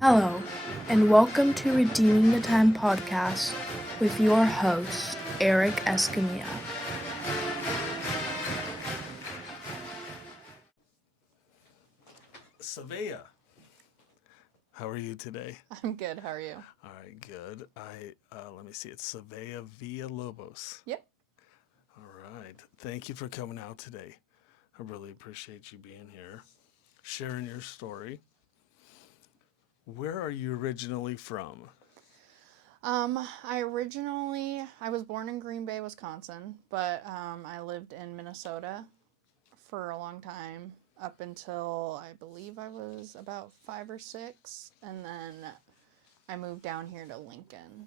Hello, and welcome to Redeeming the Time podcast with your host, Eric Escamilla. Savea, how are you today? I'm good. How are you? All right, good. Let me see. It's Savea Villalobos. Yep. All right. Thank you for coming out today. I really appreciate you being here, sharing your story. Where are you originally from? I was born in Green Bay, Wisconsin, but I lived in Minnesota for a long time up until I believe I was about 5 or 6, and then I moved down here to Lincoln.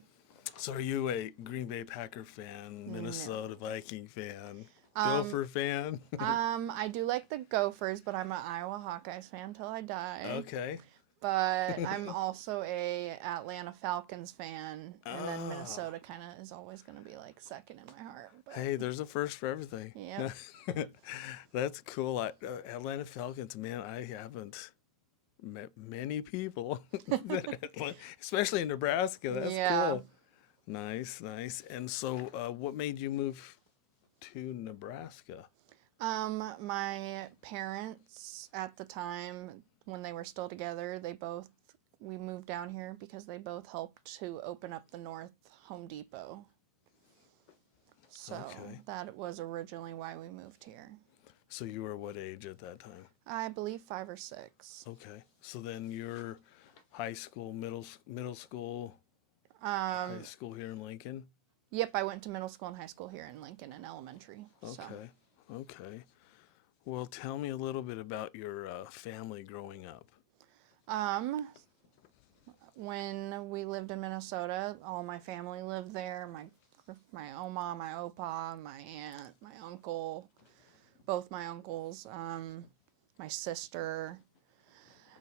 So, are you a Green Bay Packer fan, Minnesota Viking fan, Um, Gopher fan? I do like the Gophers, but I'm an Iowa Hawkeyes fan till I die. Okay. But I'm also a Atlanta Falcons fan, and then Ah, Minnesota kind of is always going to be like second in my heart. But hey, there's a first for everything. yep. That's cool. Atlanta Falcons, man, I haven't met many people, especially in Nebraska. That's Yeah. cool. Nice, nice. And so, what made you move to Nebraska? My parents at the time when they were still together, we moved down here because they both helped to open up the North Home Depot. So Okay. that was originally why we moved here. So you were what age at that time? I believe 5 or 6. Okay. So then you're high school, middle school, high Um, school here in Lincoln. yep, I went to middle school and high school here in Lincoln and elementary. So. Okay. Okay. Well, tell me a little bit about your family growing up. Um, when we lived in Minnesota, all my family lived there. My oma, my opa, my aunt, my uncle, both my uncles, my sister.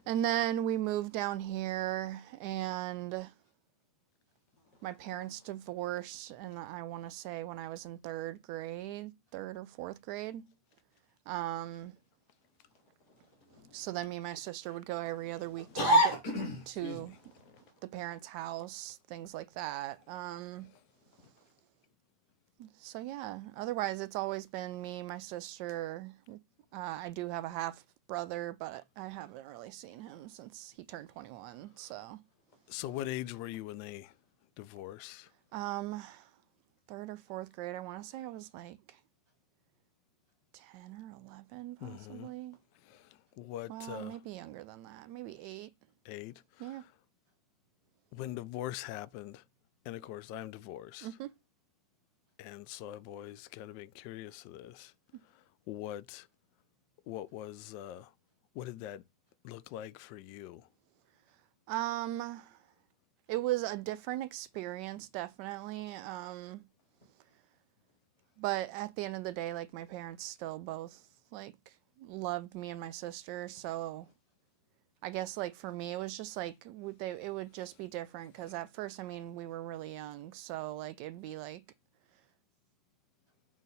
And then we moved down here and my parents divorced, and I want to say when I was in third or fourth grade. So then me and my sister would go every other week to to the parents' house, things like that. So yeah, otherwise it's always been me, my sister. I do have a half brother, but I haven't really seen him since he turned 21. So, So, what age were you when they divorced? um, third or fourth grade, I want to say I was like 10 or 11, Mm-hmm. possibly. What, Well, maybe younger than that, maybe 8. 8? Yeah. When divorce happened, and of course I'm divorced, Mhm. and so I've always kind of been curious of this. What, what was, what did that look like for you? Um, it was a different experience, definitely. But at the end of the day, like my parents still both like loved me and my sister, so I guess like for me it was just like it would just be different because at first I mean we were really young, so like it'd be like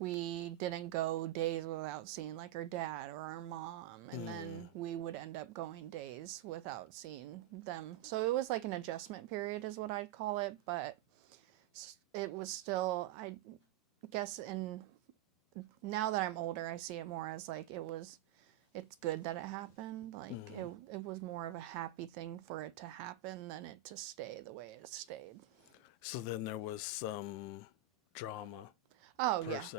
we didn't go days without seeing like our dad or our mom, and Mm, then we would end up going days without seeing them. So it was like an adjustment period is what I'd call it, but it was still I guess in now that I'm older I see it more as like it's good that it happened. Like mm. it was more of a happy thing for it to happen than it to stay the way it stayed. So then there was some drama Oh per yeah. se.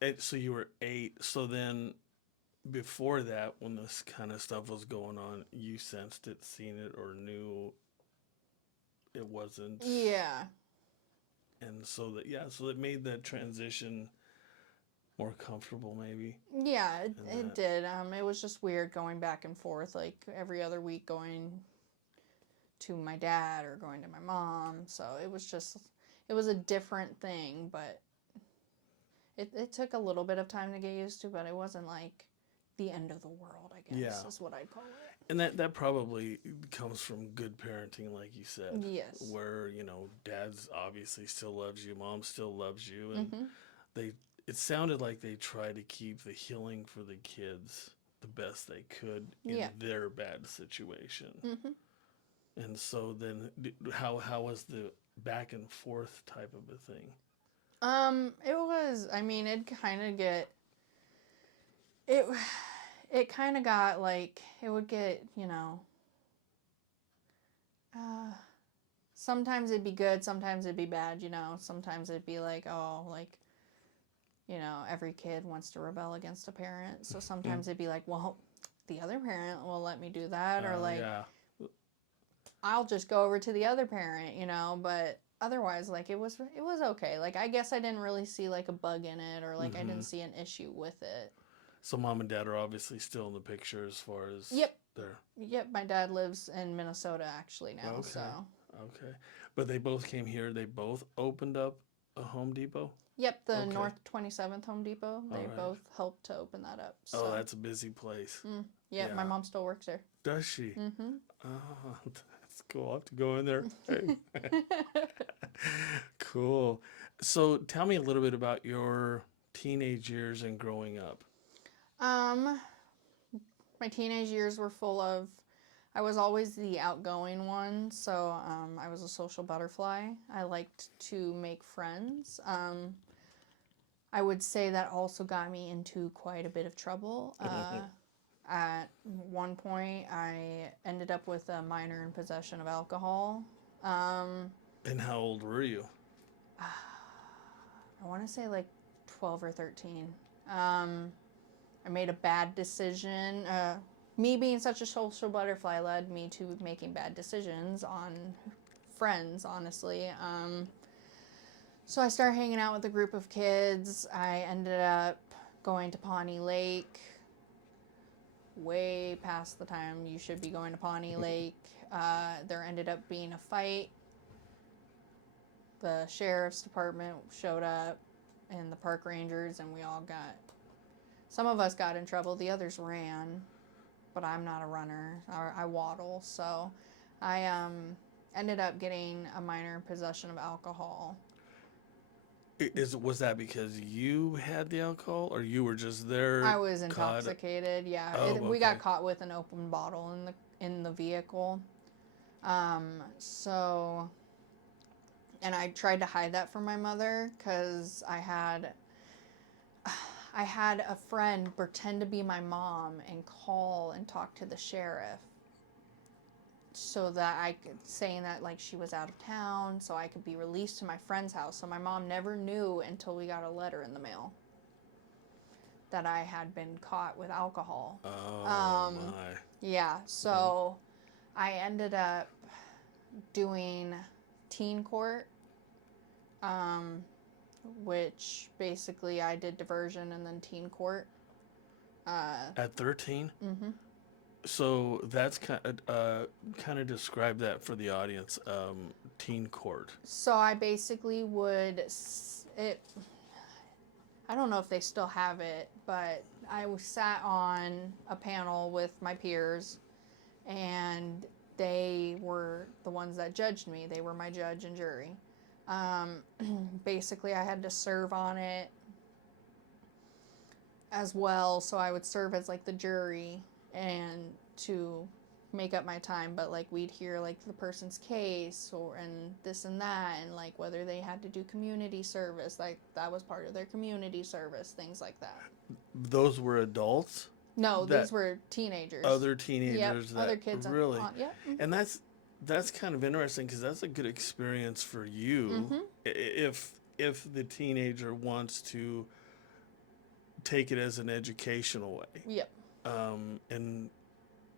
And so you were 8. So then before that, when this kind of stuff was going on, you sensed it, seen it, or knew it wasn't. Yeah. And so that, yeah, so it made that transition more comfortable, maybe. Yeah, And it that, did. It was just weird going back and forth, like every other week going to my dad or going to my mom. So it was a different thing, but it took a little bit of time to get used to, but it wasn't like the end of the world, I yeah. guess, is what I'd call it. And that probably comes from good parenting, like you said, Yes. where, dad's obviously still loves you, mom still loves you, and Mm-hmm. they, it sounded like they tried to keep the healing for the kids the best they could in Yeah. their bad situation. Mm-hmm. And so then, how was the back and forth type of a thing? It was, I mean, it kind of get, it, it kind of got like, it would get, uh, sometimes it'd be good, sometimes it'd be bad, sometimes it'd be like, oh, like, every kid wants to rebel against a parent. So sometimes it'd be like, well, the other parent will let me do that, or like, Yeah. I'll just go over to the other parent, but otherwise, like, it was okay. Like, I guess I didn't really see like a bug in it, or like I didn't see an issue with it. So mom and dad are obviously still in the picture as far as Yep. their. Yep, my dad lives in Minnesota actually now, Okay. so. Okay. But they both came here. They both opened up a Home Depot. Yep, the Okay. North 27th Home Depot. They All right. both helped to open that up. So. Oh, that's a busy place. Yeah, Yeah. my mom still works there. Does she? Mm-hmm. Oh, that's cool. I'll have to go in there. Hey. Cool. So tell me a little bit about your teenage years and growing up. My teenage years were full of, I was always the outgoing one, so I was a social butterfly. I liked to make friends. I would say that also got me into quite a bit of trouble. At one point, I ended up with a minor in possession of alcohol. And how old were you? I want to say like 12 or 13. I made a bad decision. Me being such a social butterfly led me to making bad decisions on friends, honestly. So I started hanging out with a group of kids. I ended up going to Pawnee Lake, way past the time you should be going to Pawnee Lake. There ended up being a fight. The sheriff's department showed up and the park rangers, and some of us got in trouble, the others ran, but I'm not a runner. I waddle, so I ended up getting a minor in possession of alcohol. Was that because you had the alcohol, or you were just there? I was intoxicated. Yeah, Oh, we got okay. caught with an open bottle in the vehicle. So, and I tried to hide that from my mother because I had a friend pretend to be my mom and call and talk to the sheriff, so that I could, saying that like she was out of town, so I could be released to my friend's house. So my mom never knew until we got a letter in the mail that I had been caught with alcohol. Oh my. Yeah, so I ended up doing teen court, which basically I did diversion and then teen court. At 13? Mm-hmm. So that's kind of describe that for the audience. Teen court. So I basically I don't know if they still have it, but I sat on a panel with my peers, and they were the ones that judged me. They were my judge and jury. Basically, I had to serve on it as well, so I would serve as like the jury and to make up my time, but like we'd hear like the person's case and this and that, and like whether they had to do community service, like that was part of their community service, things like that. Those were adults? No, these were teenagers. Other teenagers. Yep, that other kids. Really? Yep. Mm-hmm. And that's kind of interesting because that's a good experience for you. Mm-hmm. If the teenager wants to take it as an educational way. Yep. And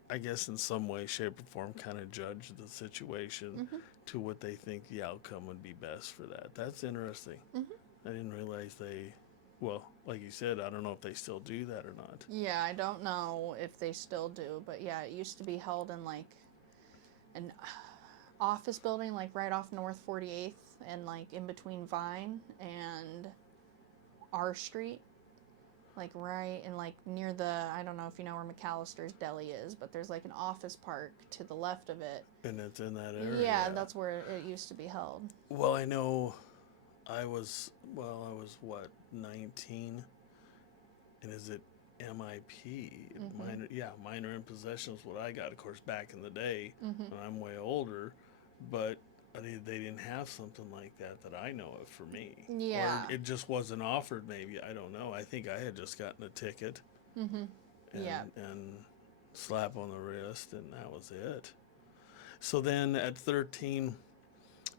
I guess in some way, shape, or form, kind of judge the situation to what they think the outcome would be best for that. That's interesting. I didn't realize well, like you said, I don't know if they still do that or not. Yeah, I don't know if they still do, but yeah, it used to be held in like an office building, like right off North 48th, and like in between Vine and R Street. Like right in like near I don't know if you know where McAllister's Deli is, but there's like an office park to the left of it. And it's in that area. Yeah, that's where it used to be held. Well, I know I was what, 19? And is it MIP, Mm-hmm. minor in possession is what I got. Of course, back in the day, Mm-hmm. when I'm way older, but they didn't have something like that I know of for me, or Yeah. it just wasn't offered. Maybe I don't know. I think I had just gotten a ticket Mm-hmm. Yeah. and slap on the wrist, and that was it. So then at 13,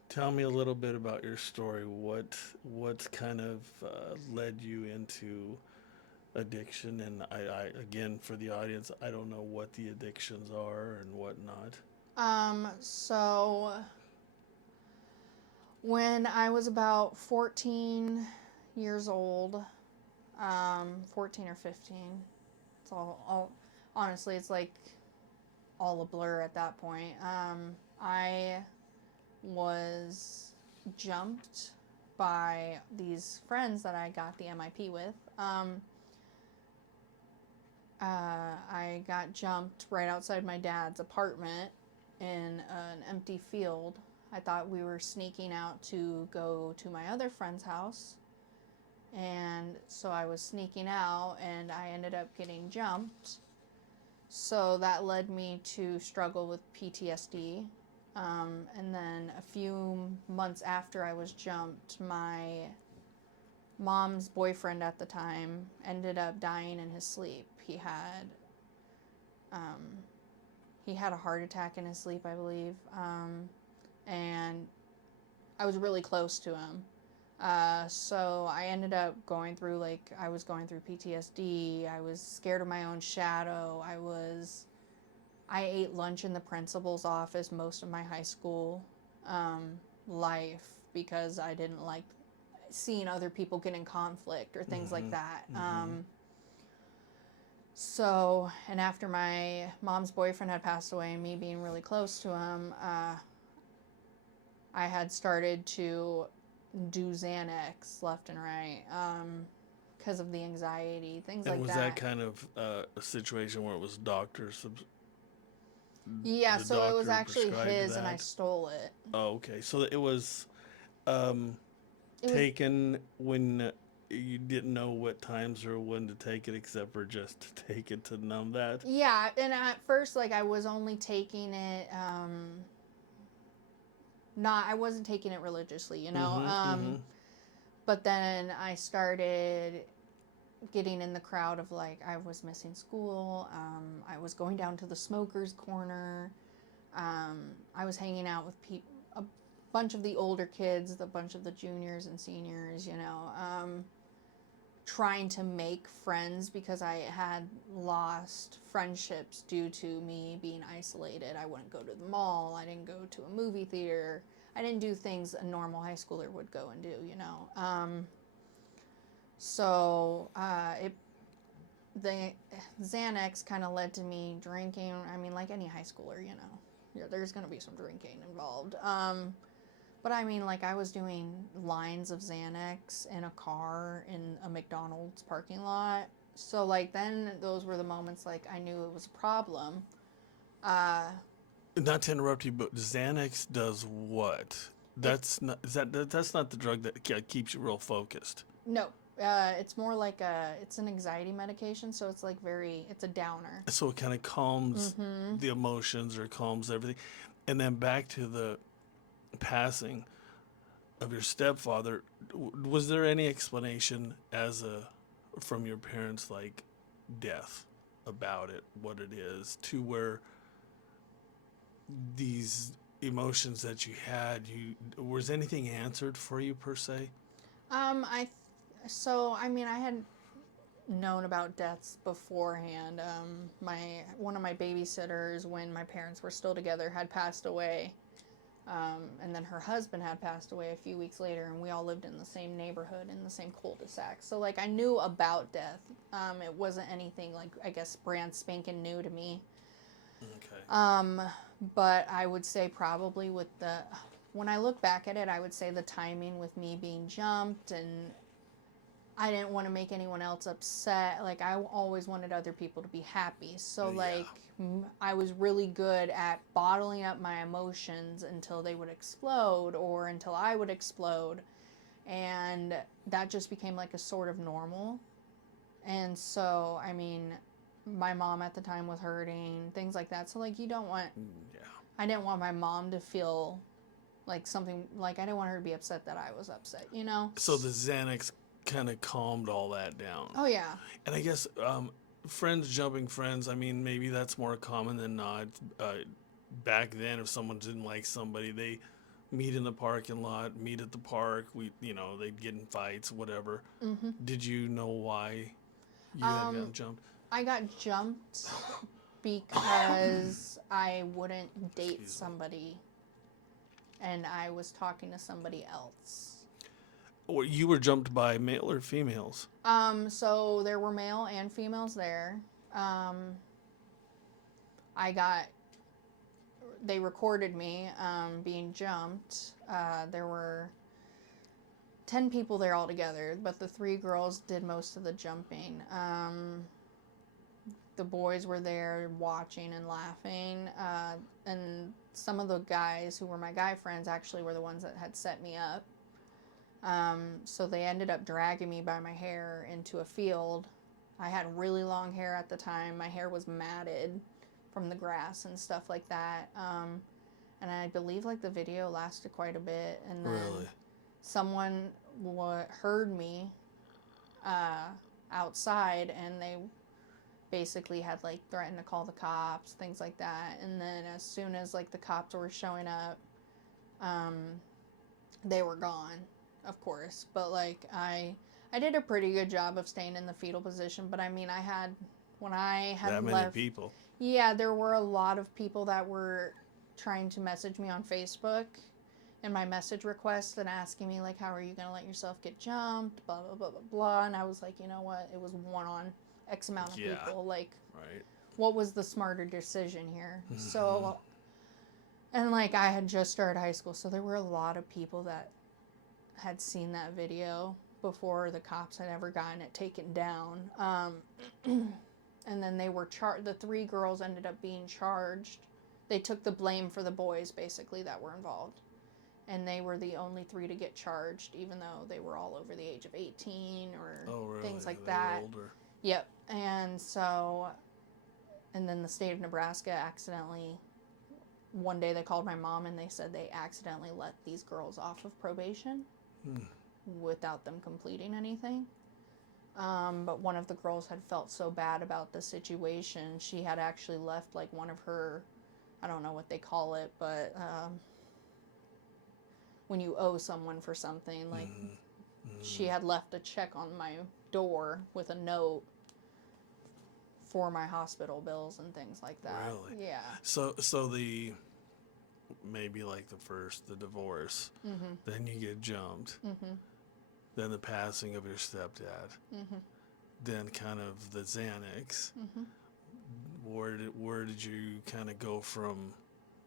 tell me a little bit about your story. What kind of led you into addiction? And I again, for the audience, I don't know what the addictions are and whatnot. So when I was about 14 years old, 14 or 15, it's all honestly, it's like all a blur at that point. I was jumped by these friends that I got the MIP with. I got jumped right outside my dad's apartment in an empty field. I thought we were sneaking out to go to my other friend's house. And so I was sneaking out and I ended up getting jumped. So that led me to struggle with PTSD. And then a few months after I was jumped, my mom's boyfriend at the time ended up dying in his sleep. Um, he had a heart attack in his sleep, I believe, and I was really close to him. So I ended up I was going through PTSD. I was scared of my own shadow. I ate lunch in the principal's office most of my high school life because I didn't like seeing other people get in conflict or things like that. And after my mom's boyfriend had passed away and me being really close to him, I had started to do Xanax left and right because of the anxiety, things And like was that that. kind of a situation where it was Yeah, the so it was doctor actually prescribed his and I that? stole it. Oh, okay. So it was um, It was, taken when you didn't know what times or when to take it, except for just to take it to numb that. yeah, and at first, like, I was only taking it, I wasn't taking it religiously, you know? Mm-hmm. Mm-hmm. But then I started getting in the crowd of like I was missing school. I was going down to the smokers corner. I was hanging out with a bunch of the older kids, a bunch of the juniors and seniors, you know, trying to make friends because I had lost friendships due to me being isolated. I wouldn't go to the mall. I didn't go to a movie theater. I didn't do things a normal high schooler would go and do, you know. So the Xanax kind of led to me drinking. I mean, like any high schooler, you know, yeah, there's going to be some drinking involved. But I mean, like I was doing lines of Xanax in a car in a McDonald's parking lot. So like then those were the moments like I knew it was a problem. Uh, Not to interrupt you, but Xanax does what? it's That's not the drug that keeps you real focused. no, it's more like it's an anxiety medication. So it's like it's a downer. So it kind of calms Mm-hmm. the emotions or calms everything. And then back to the passing of your stepfather, was there any explanation from your parents, like death, about it, what it is, to where these emotions that you had, was anything answered for you per se? I mean, I had known about deaths beforehand. One of my babysitters, when my parents were still together, had passed away, and then her husband had passed away a few weeks later, and we all lived in the same neighborhood in the same cul-de-sac. So like I knew about death. It wasn't anything like I guess brand spanking new to me. Okay. But I would say probably when I look back at it, I would say the timing with me being jumped and I didn't want to make anyone else upset. Like I always wanted other people to be happy. So Yeah. like I was really good at bottling up my emotions until they would explode or until I would explode. And that just became like a sort of normal. And so, I mean, my mom at the time was hurting, things like that. So, like, you don't want, Yeah. I didn't want my mom to feel like something, like, I didn't want her to be upset that I was upset, you know? So the Xanax kind of calmed all that down. Oh, yeah. And I guess friends jumping friends, I mean, maybe that's more common than not. Back then, if someone didn't like somebody, they meet in the parking lot, meet at the park. They'd get in fights, whatever. Mm-hmm. Did you know why you had gotten Um, jumped? I got jumped because I wouldn't date Excuse me. somebody and I was talking to somebody else. Or you were jumped by male or females? So there were male and females there. Um, they recorded me being jumped. There were 10 people there altogether, but the 3 girls did most of the jumping. The boys were there watching and laughing, and some of the guys who were my guy friends actually were the ones that had set me up. So they ended up dragging me by my hair into a field. I had really long hair at the time. My hair was matted from the grass and stuff like that. And I believe like the video lasted quite a bit. And then Really? someone heard me outside, and they basically had like threatened to call the cops, things like that. And then as soon as like the cops were showing up, they were gone, of course. But like I did a pretty good job of staying in the fetal position. But I mean, when I had That many left, people. yeah, there were a lot of people that were trying to message me on Facebook in my message requests and asking me like, how are you gonna let yourself get jumped, blah blah blah blah blah. And I was like, you know what, it was one on X amount of people, like, right. what was the smarter decision here? So, and like I had just started high school, so there were a lot of people that had seen that video before the cops had ever gotten it taken down. And then they were the 3 girls ended up being charged. They took the blame for the boys basically that were involved, and they were the only 3 to get charged, even though they were all over the age of 18 or things like that. Older. Yep. And so, and then the state of Nebraska accidentally, one day they called my mom and they said they accidentally let these girls off of probation without them completing anything. But one of the girls had felt so bad about the situation, she had actually left like one of her, I don't know what they call it, but when you owe someone for something, like she had left a check on my door with a note for my hospital bills and things like that. Really? Yeah. So maybe like the divorce, then you get jumped, then the passing of your stepdad, then kind of the Xanax. Where did you kind of go from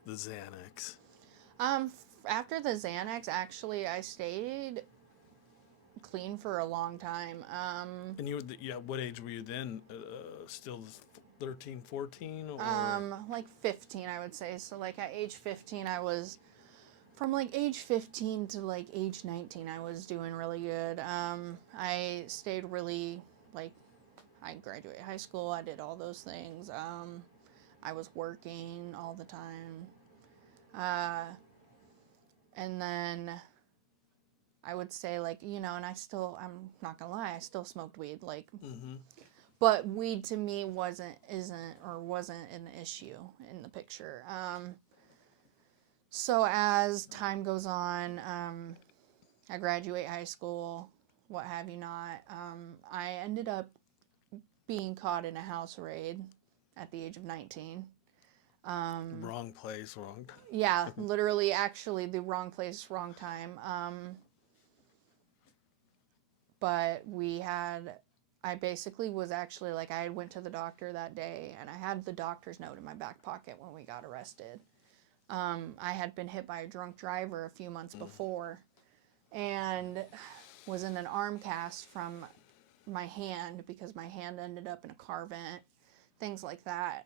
the Xanax? After the Xanax, actually, I stayed clean for a long time. And what age were you then? Still 13, 14? Or? Like 15, I would say. So, like, at age 15, from, like, age 15 to, like, age 19, I was doing really good. I stayed really, like, I graduated high school. I did all those things. I was working all the time. And then I would say, like, and I'm not gonna lie, I still smoked weed, like, but weed to me wasn't an issue in the picture. So as time goes on, I graduate high school, what have you not. I ended up being caught in a house raid at the age of 19. Wrong place, wrong time. Yeah, literally, actually, the wrong place, wrong time. But I basically was actually, like, I went to the doctor that day, and I had the doctor's note in my back pocket when we got arrested. I had been hit by a drunk driver a few months before, and was in an arm cast from my hand because my hand ended up in a car vent, things like that.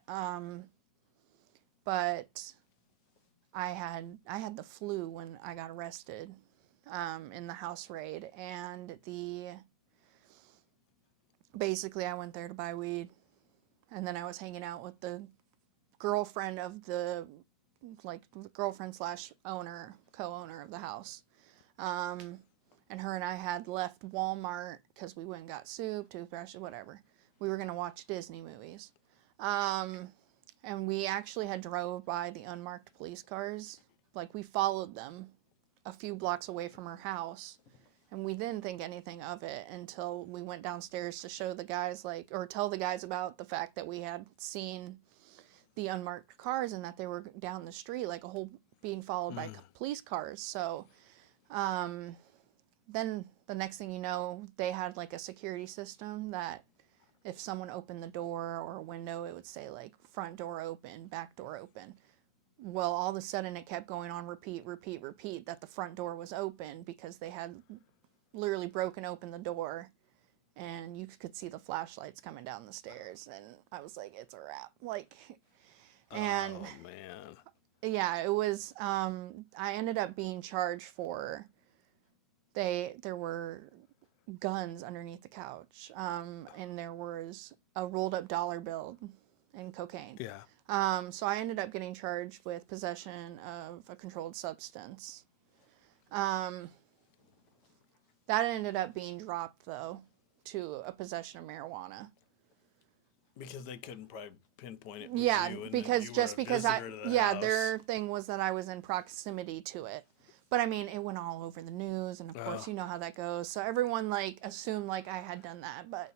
But I had the flu when I got arrested in the house raid, and basically I went there to buy weed, and then I was hanging out with the girlfriend of the girlfriend slash owner, co-owner of the house. And her and I had left Walmart because we went and got soup, toothbrush, whatever. We were going to watch Disney movies. And we actually had drove by the unmarked police cars. Like, we followed them a few blocks away from her house. And we didn't think anything of it until we went downstairs to show the guys, or tell the guys about the fact that we had seen the unmarked cars and that they were down the street, like a whole being followed by police cars. So, then the next thing you know, they had like a security system that if someone opened the door or a window, it would say like front door open, back door open. Well, all of a sudden it kept going on repeat, that the front door was open because they had literally broken open the door and you could see the flashlights coming down the stairs. And I was like, it's a wrap. Like, and oh, man. Yeah, it was, I ended up being charged for, there were guns underneath the couch, and there was a rolled up dollar bill and cocaine. Yeah. So I ended up getting charged with possession of a controlled substance. That ended up being dropped, though, to a possession of marijuana. Because they couldn't probably pinpoint it was yeah, you. And because you just were a because visitor to the house. their thing was that I was in proximity to it. But I mean, it went all over the news, and of course, you know how that goes. So everyone like assumed like I had done that, but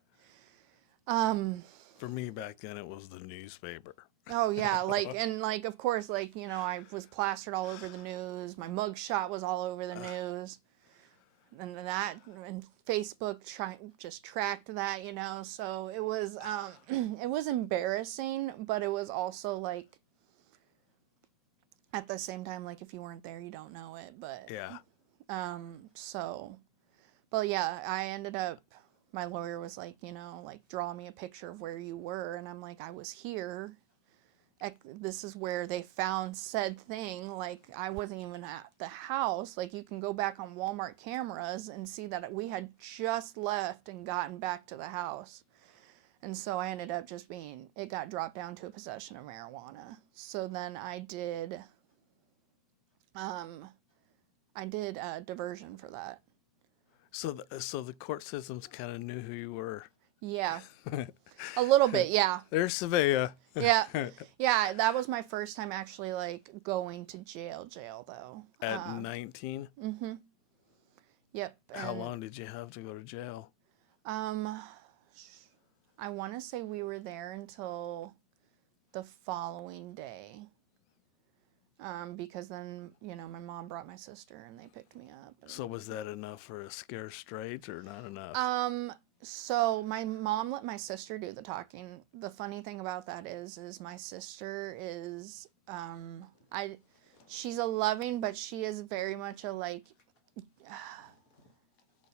for me back then, it was the newspaper. Oh yeah, like of course, like, you know, I was plastered all over the news. My mug shot was all over the news, and Facebook just tracked that, you know. So it was it was embarrassing, but it was also like, at the same time, like, if you weren't there, you don't know it. But yeah, but yeah, I ended up. My lawyer was like, you know, like, draw me a picture of where you were, and I'm like, I was here. This is where they found said thing. Like, I wasn't even at the house. Like, you can go back on Walmart cameras and see that we had just left and gotten back to the house. And so I ended up it got dropped down to a possession of marijuana. So then I did a diversion for that. So the court systems kind of knew who you were. Yeah. A little bit, yeah. There's Savea. Yeah. Yeah, that was my first time actually, like, going to jail, though. At 19? Mm-hmm. Yep. How long did you have to go to jail? I want to say we were there until the following day. Because then, you know, my mom brought my sister and they picked me up. So was that enough for a scare straight or not enough? So my mom let my sister do the talking. The funny thing about that is my sister is, she's a loving, but she is very much a, like,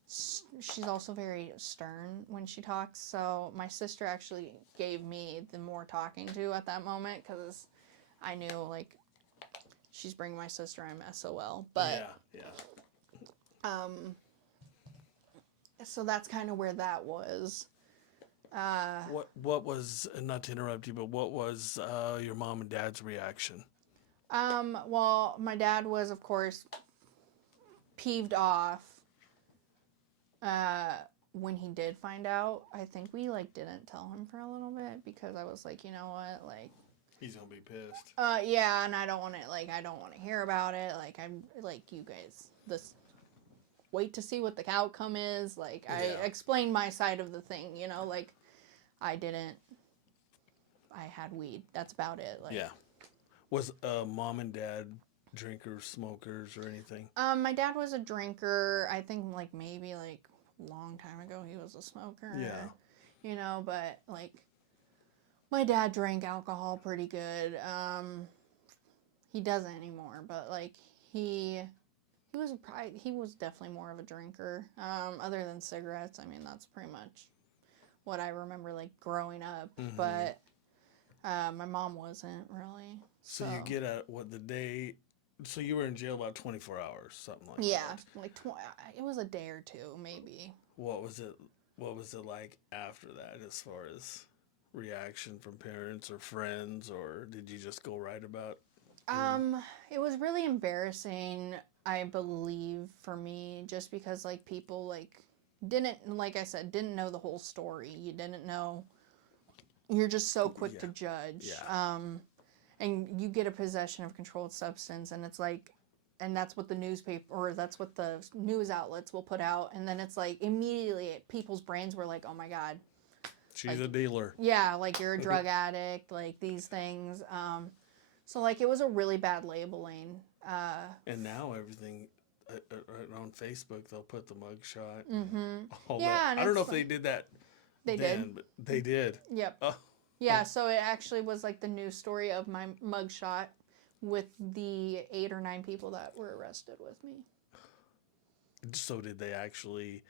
she's also very stern when she talks. So my sister actually gave me the more talking to at that moment, because I knew, like, she's bringing my sister, I'm SOL. But yeah. So that's kind of where that was. What was, not to interrupt you, but what was your mom and dad's reaction? Well, my dad was, of course, peeved off when he did find out. I think we, like, didn't tell him for a little bit because I was like, you know what, like, he's gonna be pissed. Yeah, and I don't want to hear about it. Like, I'm like, you guys, wait to see what the outcome is. Like, I explained my side of the thing, you know, like, I had weed. That's about it. Like, yeah. Was mom and dad drinkers, smokers, or anything? My dad was a drinker. I think, like, maybe, like, a long time ago he was a smoker. Yeah. You know, but, like, my dad drank alcohol pretty good. He doesn't anymore, but, like, he was definitely more of a drinker. Other than cigarettes, I mean, that's pretty much what I remember, like, growing up. Mm-hmm. But my mom wasn't really. So you get at what the day? So you were in jail about 24 hours, something like that. Yeah, like it was a day or two, maybe. What was it? what was it like after that, as far as reaction from parents or friends, or did you just go right about? It was really embarrassing, I believe, for me, just because like people like didn't, like I said, didn't know the whole story. You didn't know. You're just so quick to judge. Yeah. And you get a possession of controlled substance, and it's like, and that's what the newspaper, or that's what the news outlets will put out, and then it's like immediately people's brains were like, oh my god, She's like, a dealer. yeah, like you're a drug addict, like these things. So like it was a really bad labeling. And now everything on Facebook, they'll put the mugshot. Mm-hmm. All Yeah, that. and I don't know it's if they did that. they then, did. But they did. Yep. Oh. Yeah, so it actually was like the news story of my mugshot with the 8 or 9 people that were arrested with me. So did they actually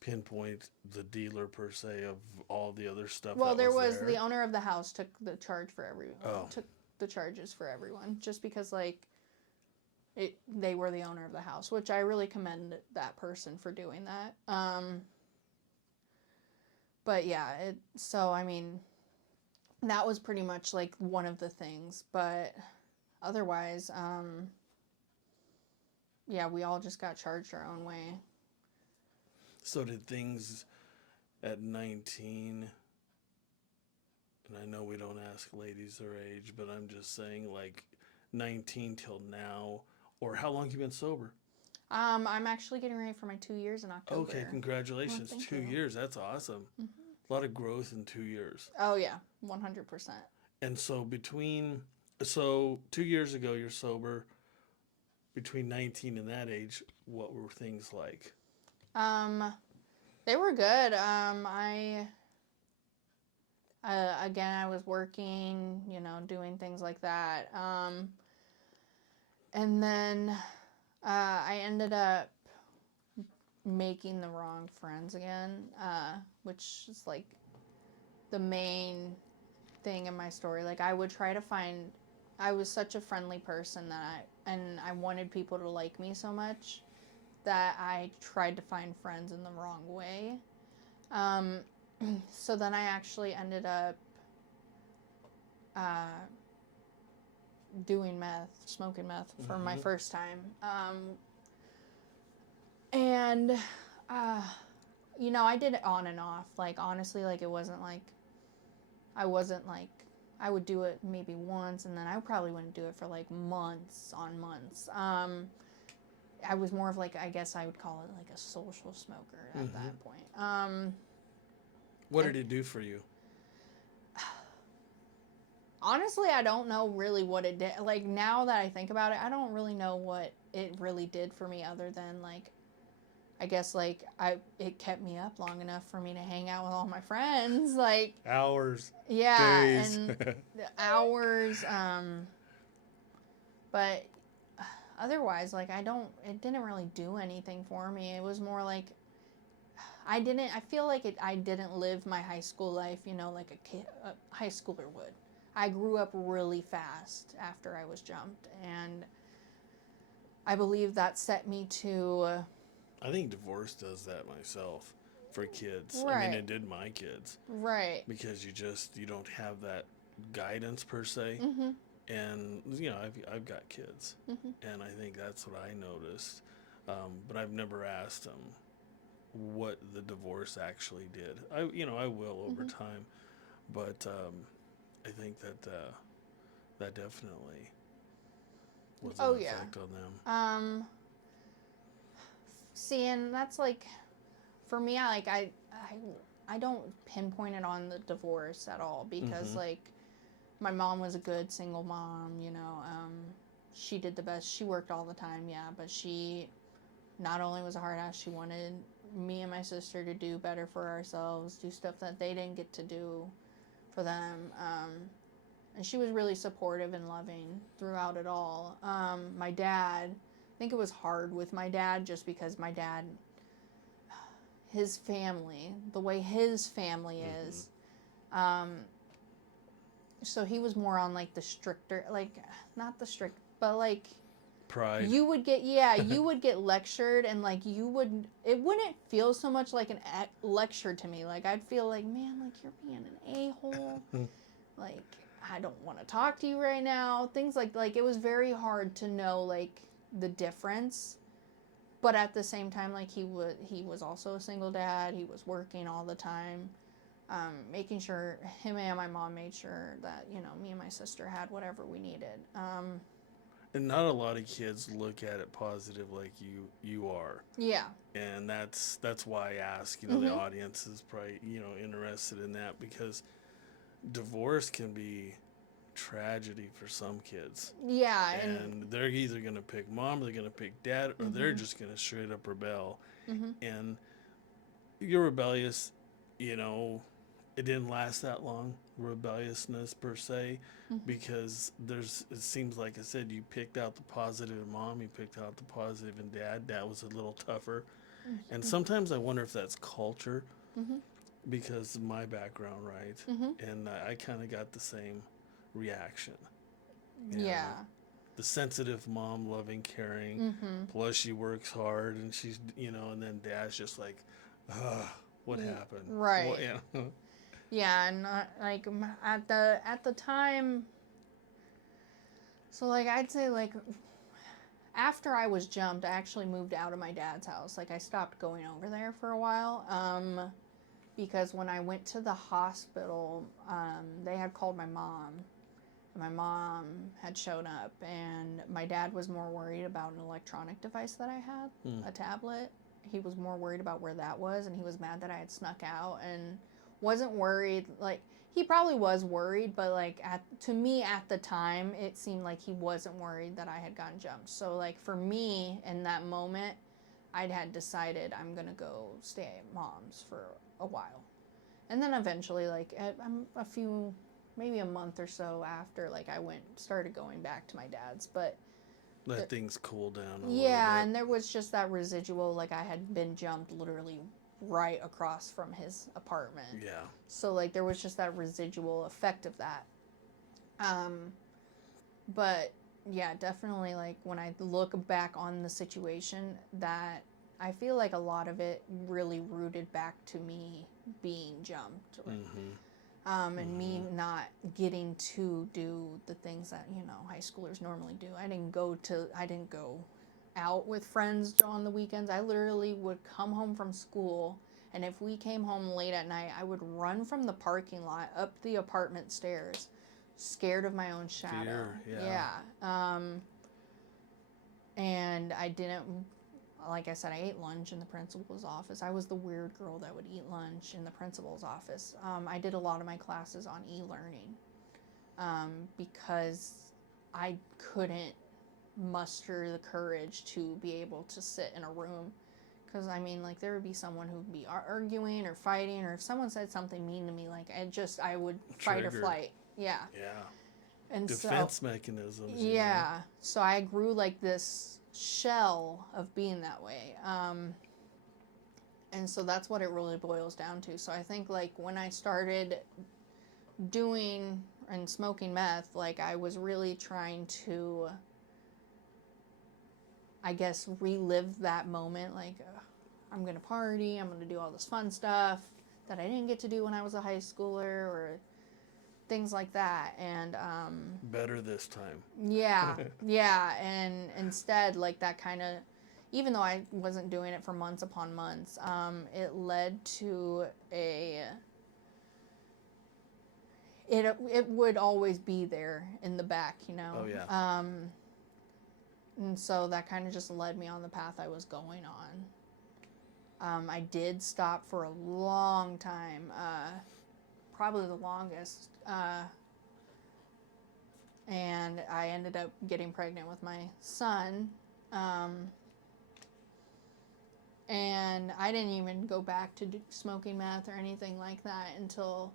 pinpoint the dealer per se of all the other stuff? Well, that there was was the owner of the house took the charge for everyone. Oh. Took the charges for everyone just because like they were the owner of the house, which I really commend that person for doing that. But yeah, so I mean, that was pretty much like one of the things, but otherwise, yeah, we all just got charged our own way. So did things at 19, and I know we don't ask ladies their age, but I'm just saying like 19 till now, or how long you been sober? I'm actually getting ready for my 2 years in October. Okay, congratulations. Well, 2 you. years, that's awesome. Mm-hmm. A lot of growth in 2 years. Oh yeah, 100%. And so 2 years ago you're sober. Between 19 and that age, what were things like? They were good. Again, I was working, doing things like that. And then I ended up making the wrong friends again, which is like the main thing in my story. Like I would try to find, I was such a friendly person and I wanted people to like me so much that I tried to find friends in the wrong way. So then I actually ended up smoking meth for my first time. And, I did it on and off. Like, honestly, like, it wasn't like, I would do it maybe once, and then I probably wouldn't do it for, like, months on months. I was more of, like, I guess I would call it, like, a social smoker at that point. What did it do for you? Honestly, I don't know really what it did. Like, now that I think about it, I don't really know what it really did for me other than, like, I guess, like, it kept me up long enough for me to hang out with all my friends. Like... Hours. Yeah, days. And hours. But otherwise, like, it didn't really do anything for me. It was more like... I feel like I didn't live my high school life, like a high schooler would. I grew up really fast after I was jumped, and I believe that set me to... I think divorce does that myself for kids. Right. I mean, it did my kids. Right. Because you don't have that guidance per se. Mm-hmm. And, I've got kids. Mm-hmm. And I think that's what I noticed. But I've never asked them what the divorce actually did. I will over time. But I think that definitely was an effect on them. See, and that's like, for me, I don't pinpoint it on the divorce at all because like my mom was a good single mom, she did the best. She worked all the time, but she not only was a hard ass, she wanted me and my sister to do better for ourselves, do stuff that they didn't get to do for them. And she was really supportive and loving throughout it all. My dad, I think it was hard with my dad just because my dad, his family, the way his family is, so he was more on like the stricter, like not the strict, but like pride. You would get you would get lectured, and like it wouldn't feel so much like an lecture to me. Like I'd feel like, man, like you're being an a-hole. Like I don't want to talk to you right now. Things like it was very hard to know like the difference. But at the same time, like he was also a single dad. He was working all the time. Making sure him and my mom made sure that, you know, me and my sister had whatever we needed. And not a lot of kids look at it positive like you are. Yeah. And that's why I ask, you know, the audience is probably, you know, interested in that, because divorce can be tragedy for some kids. Yeah. And they're either going to pick mom, or they're going to pick dad, or they're just going to straight up rebel. And you're rebellious, you know, it didn't last that long, rebelliousness per se, because it seems like I said, you picked out the positive in mom, you picked out the positive in dad. Dad was a little tougher. And sometimes I wonder if that's culture, because of my background, right? And I kind of got the same reaction. Yeah. The sensitive mom, loving, caring, plus she works hard, and she's, you know, and then dad's just like, what happened? Right. What, you know? Yeah, and like at the time, so like I'd say like after I was jumped, I actually moved out of my dad's house. Like I stopped going over there for a while, because when I went to the hospital, they had called my mom. My mom had shown up, and my dad was more worried about an electronic device that I had, a tablet. He was more worried about where that was, and he was mad that I had snuck out, and wasn't worried. Like he probably was worried, but like to me at the time, it seemed like he wasn't worried that I had gotten jumped. So like for me in that moment, had decided I'm gonna go stay at mom's for a while, and then eventually, like maybe a month or so after, like I started going back to my dad's, but let things cool down a little bit. And there was just that residual, like I had been jumped literally right across from his apartment. Yeah. So like there was just that residual effect of that. But yeah, definitely like when I look back on the situation, that I feel like a lot of it really rooted back to me being jumped. And me not getting to do the things that, you know, high schoolers normally do. I didn't go out with friends on the weekends. I literally would come home from school, and if we came home late at night, I would run from the parking lot up the apartment stairs, scared of my own shadow. And I didn't, like I said, I ate lunch in the principal's office. I was the weird girl that would eat lunch in the principal's office. I did a lot of my classes on e-learning, because I couldn't muster the courage to be able to sit in a room. Because, I mean, like, there would be someone who would be arguing or fighting, or if someone said something mean to me, like, I would fight or flight. Yeah. And defense mechanisms. Yeah. So I grew, like, this shell of being that way. And so that's what it really boils down to. So I think, like, when I started doing and smoking meth, like, I was really trying to, I guess, relive that moment. Like, I'm going to party, I'm going to do all this fun stuff that I didn't get to do when I was a high schooler, or things like that. And better this time. Yeah. And instead, like, that kind of, even though I wasn't doing it for months upon months, it led to it would always be there in the back, you know. Oh yeah. And so that kind of just led me on the path I was going on. I did stop for a long time, probably the longest. And I ended up getting pregnant with my son. And I didn't even go back to smoking meth or anything like that until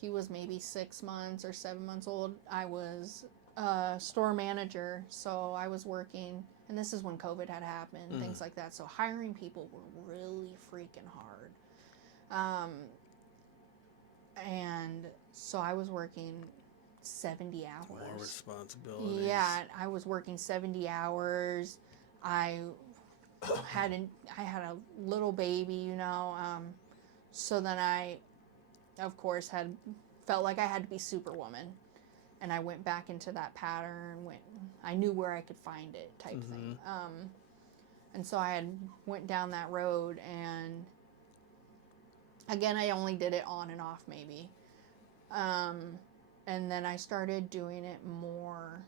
he was maybe 6 months or 7 months old. I was a store manager, so I was working, and this is when COVID had happened, things like that. So hiring people were really freaking hard. And so I was working 70 hours. More responsibilities. Yeah, I was working 70 hours. I had a little baby, you know. So then I, of course, felt like I had to be Superwoman, and I went back into that pattern. I knew where I could find it, type thing. And so I went down that road, and again, I only did it on and off, maybe. And then I started doing it more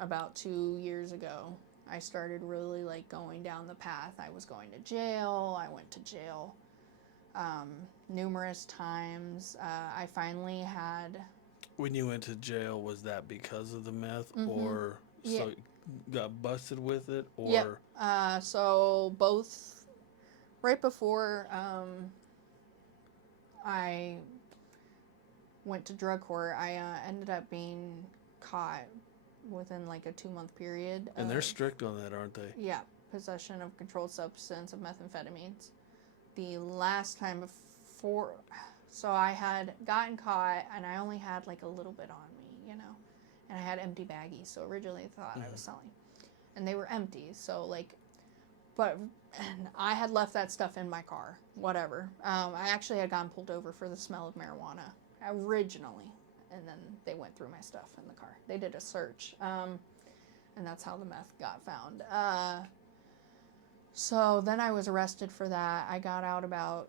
about 2 years ago. I started really like going down the path. I was going to jail. I went to jail numerous times. I finally had... When you went to jail, was that because of the meth, or so you got busted with it, or? Yep. So both, right before I went to drug court, I ended up being caught within like a 2-month period. And they're strict on that, aren't they? Yeah, possession of controlled substance of methamphetamines. The last time before, so I had gotten caught, and I only had like a little bit on me, you know, and I had empty baggies. So originally I thought I was selling, and they were empty. So like, and I had left that stuff in my car. Whatever. I actually had gotten pulled over for the smell of marijuana originally. And then they went through my stuff in the car. They did a search. And that's how the meth got found. So then I was arrested for that. I got out about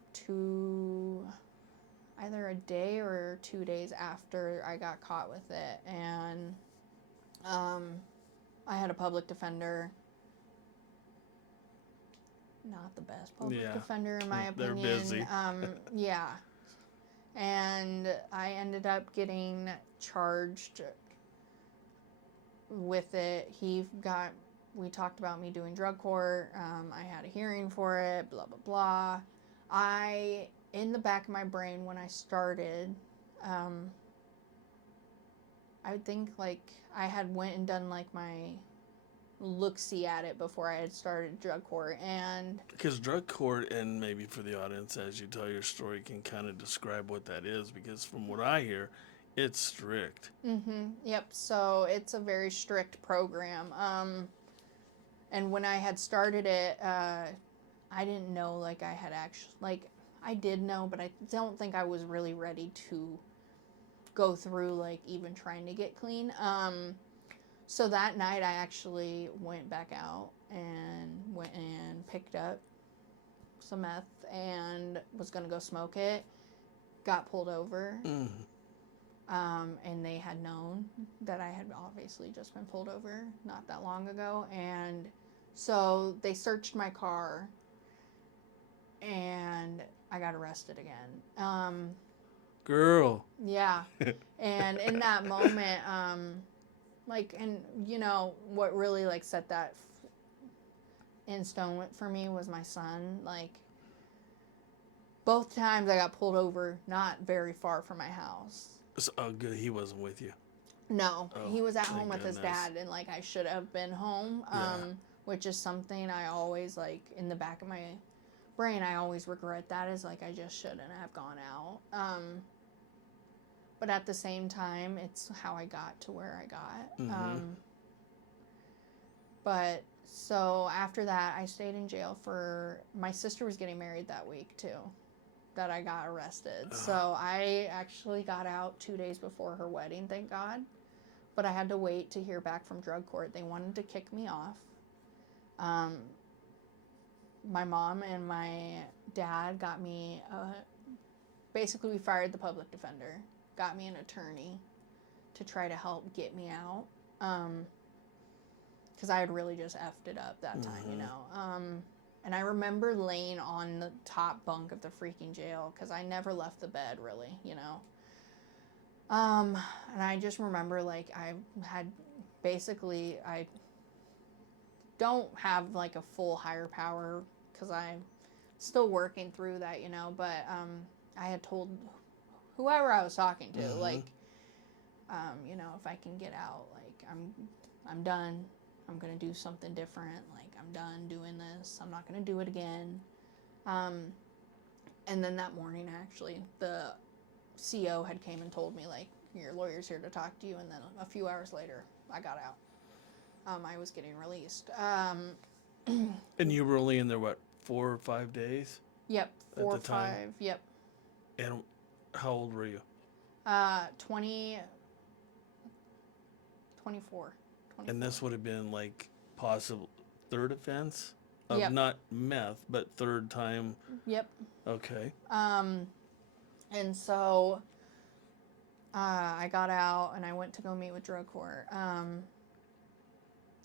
either a day or 2 days after I got caught with it. And I had a public defender. Not the best public defender, in my opinion. They're busy. Yeah. And I ended up getting charged with it. We talked about me doing drug court. I had a hearing for it, blah, blah, blah. In the back of my brain when I started, I think like I had went and done like my look-see at it before I had started drug court. And because drug court, and maybe for the audience as you tell your story, can kind of describe what that is, because from what I hear, it's strict. Yep. So it's a very strict program. And when I had started it, I didn't know like I had actually, like I did know, but I don't think I was really ready to go through like even trying to get clean. So that night I actually went back out and went and picked up some meth and was going to go smoke it. Got pulled over. And they had known that I had obviously just been pulled over not that long ago. And so they searched my car and I got arrested again. Girl. Yeah. And in that moment, like, and you know what really like set that in stone for me was my son. Like, both times I got pulled over not very far from my house. So, oh, good. He wasn't with you. No, he was at home with goodness. his dad, and like I should have been home. Which is something I always like in the back of my brain. I always regret that, is like I just shouldn't have gone out. But at the same time, it's how I got to where I got. But so after that, I stayed in jail for, my sister was getting married that week too, that I got arrested. So I actually got out 2 days before her wedding, thank God. But I had to wait to hear back from drug court. They wanted to kick me off. My mom and my dad got me, basically we fired the public defender, got me an attorney to try to help get me out. Because I had really just effed it up that time, you know. And I remember laying on the top bunk of the freaking jail because I never left the bed, really, you know. And I just remember, like, I had basically, I don't have, like, a full higher power because I'm still working through that, you know. But I had told whoever I was talking to, like, you know, if I can get out, like, I'm done. I'm going to do something different. Like, I'm done doing this. I'm not going to do it again. And then that morning, actually, the CO had came and told me, like, your lawyer's here to talk to you, and then a few hours later, I got out. I was getting released. And you were only in there, what, 4 or 5 days? Yep, At 4 the or time? 5, yep. And how old were you? 24. 24. And this would have been like possible third offense of Yep. not meth, but third time. Yep. Okay. And so I got out and I went to go meet with drug court.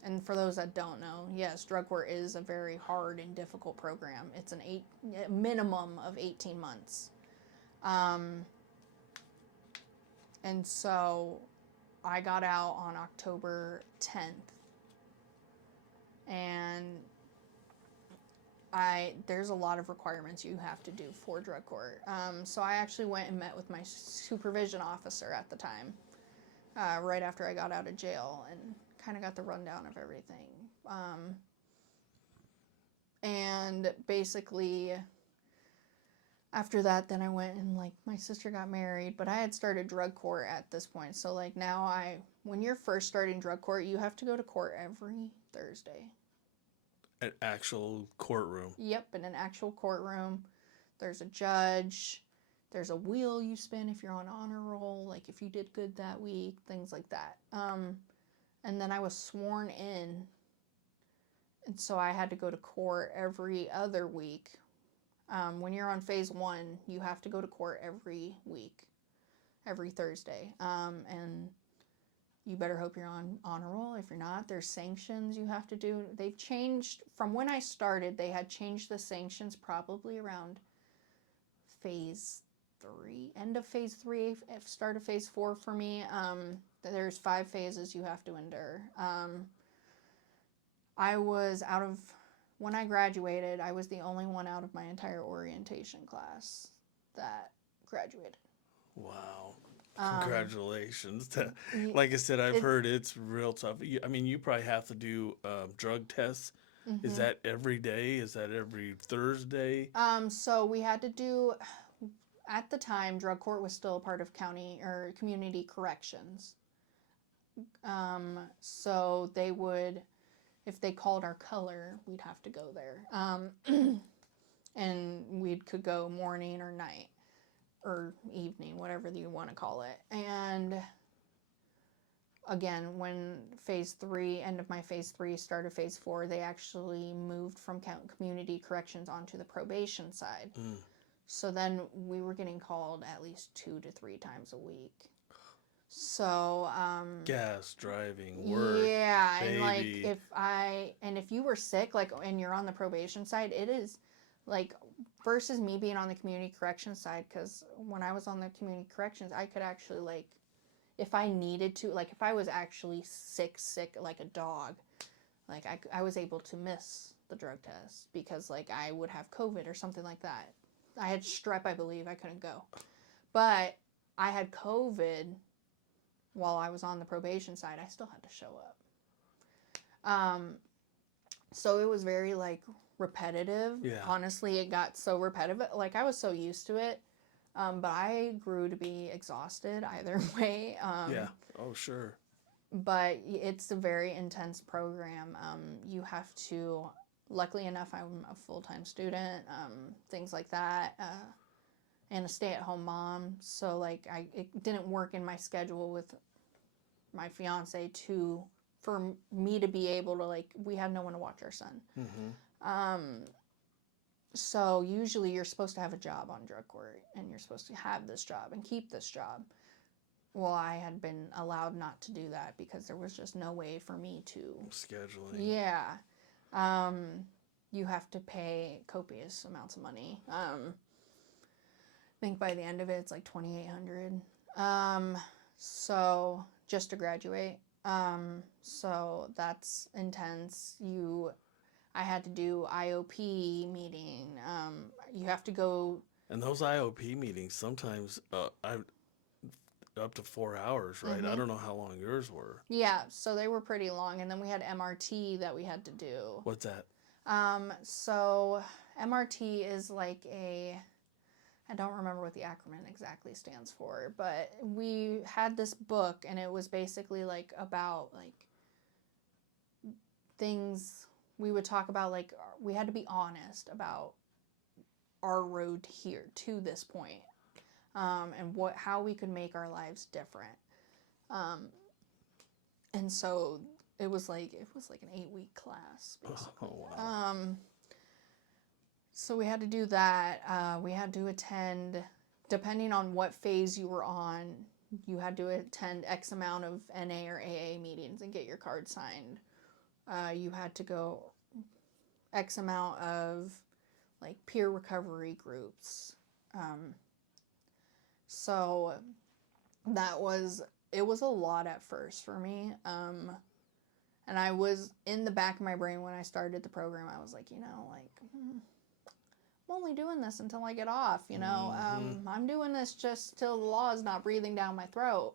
And for those that don't know, yes, drug court is a very hard and difficult program. It's a minimum of 18 months. And so I got out on October 10th. And there's a lot of requirements you have to do for drug court. So I actually went and met with my supervision officer at the time, right after I got out of jail, and kind of got the rundown of everything. And basically, after that, then I went and, like, my sister got married, but I had started drug court at this point. So, like, now when you're first starting drug court, you have to go to court every Thursday. An actual courtroom. Yep, in an actual courtroom. There's a judge. There's a wheel you spin if you're on honor roll, like if you did good that week, things like that. And then I was sworn in, and so I had to go to court every other week. When you're on phase 1, you have to go to court every week, every Thursday. And you better hope you're on honor roll. If you're not, there's sanctions you have to do. They've changed, from when I started, they had changed the sanctions probably around phase 3, end of phase 3, start of phase 4 for me. There's 5 phases you have to endure. When I graduated, I was the only one out of my entire orientation class that graduated. Wow. Congratulations. Like I said, I've heard it's real tough. I mean, you probably have to do drug tests. Mm-hmm. Is that every day? Is that every Thursday? So we had to do, at the time, drug court was still a part of county or community corrections. So they would, if they called our color, we'd have to go there. And we could go morning or night or evening, whatever you want to call it. And again, when phase 3, end of my phase 3, start of phase 4, they actually moved from community corrections onto the probation side. So then we were getting called at least 2 to 3 times a week. So gas, driving, work, yeah, baby. And like if you were sick, like, and you're on the probation side, it is like, versus me being on the community corrections side, because when I was on the community corrections, I could actually, like, if I needed to, like, if I was actually sick like a dog, like, I was able to miss the drug test because, like, I would have COVID or something like that. I had strep, I believe. I couldn't go. But I had COVID while I was on the probation side. I still had to show up. So it was very, like, repetitive. Yeah. Honestly, it got so repetitive. Like, I was so used to it. But I grew to be exhausted either way. Yeah. Oh, sure. But it's a very intense program. You have to, luckily enough, I'm a full-time student, things like that, and a stay-at-home mom. So, like, it didn't work in my schedule with my fiance for me to be able to, like, we had no one to watch our son. Mm-hmm. So usually you're supposed to have a job on drug court, and you're supposed to have this job and keep this job. Well, I had been allowed not to do that because there was just no way for me to. Scheduling. Yeah. You have to pay copious amounts of money. I think by the end of it, it's like $2,800. So just to graduate. So that's intense. I had to do IOP meeting. You have to go. And those IOP meetings sometimes up to 4 hours, right? Mm-hmm. I don't know how long yours were. Yeah, so they were pretty long, and then we had MRT that we had to do. What's that? So MRT is like I don't remember what the acronym exactly stands for, but we had this book, and it was basically like about like things we would talk about, like we had to be honest about our road here to this point, and how we could make our lives different. And so it was like an 8-week class, basically. Oh, wow. So we had to do that. We had to attend, depending on what phase you were on, you had to attend X amount of NA or AA meetings and get your card signed. You had to go X amount of like peer recovery groups. So it was a lot at first for me. And I was in the back of my brain when I started the program, I was like, I'm only doing this until I get off, I'm doing this just till the law is not breathing down my throat.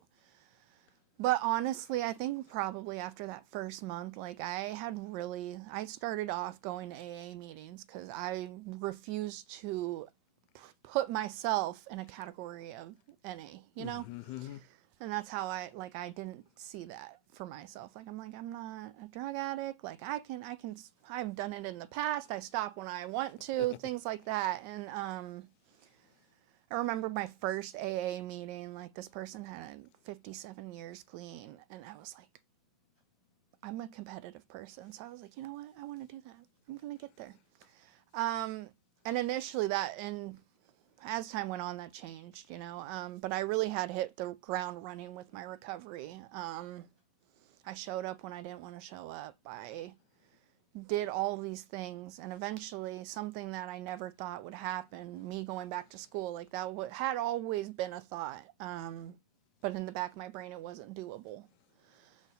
But honestly, I think probably after that first month, like I started off going to AA meetings because I refused to put myself in a category of NA, And that's how I didn't see that for myself. I'm not a drug addict. Like I've done it in the past. I stop when I want to, things like that. And I remember my first AA meeting, like this person had 57 years clean, and I was like, I'm a competitive person. So I was like, you know what? I want to do that. I'm going to get there. And initially and as time went on, that changed, but I really had hit the ground running with my recovery. I showed up when I didn't want to show up. I did all these things, and eventually something that I never thought would happen, me going back to school, like that had always been a thought, but in the back of my brain it wasn't doable.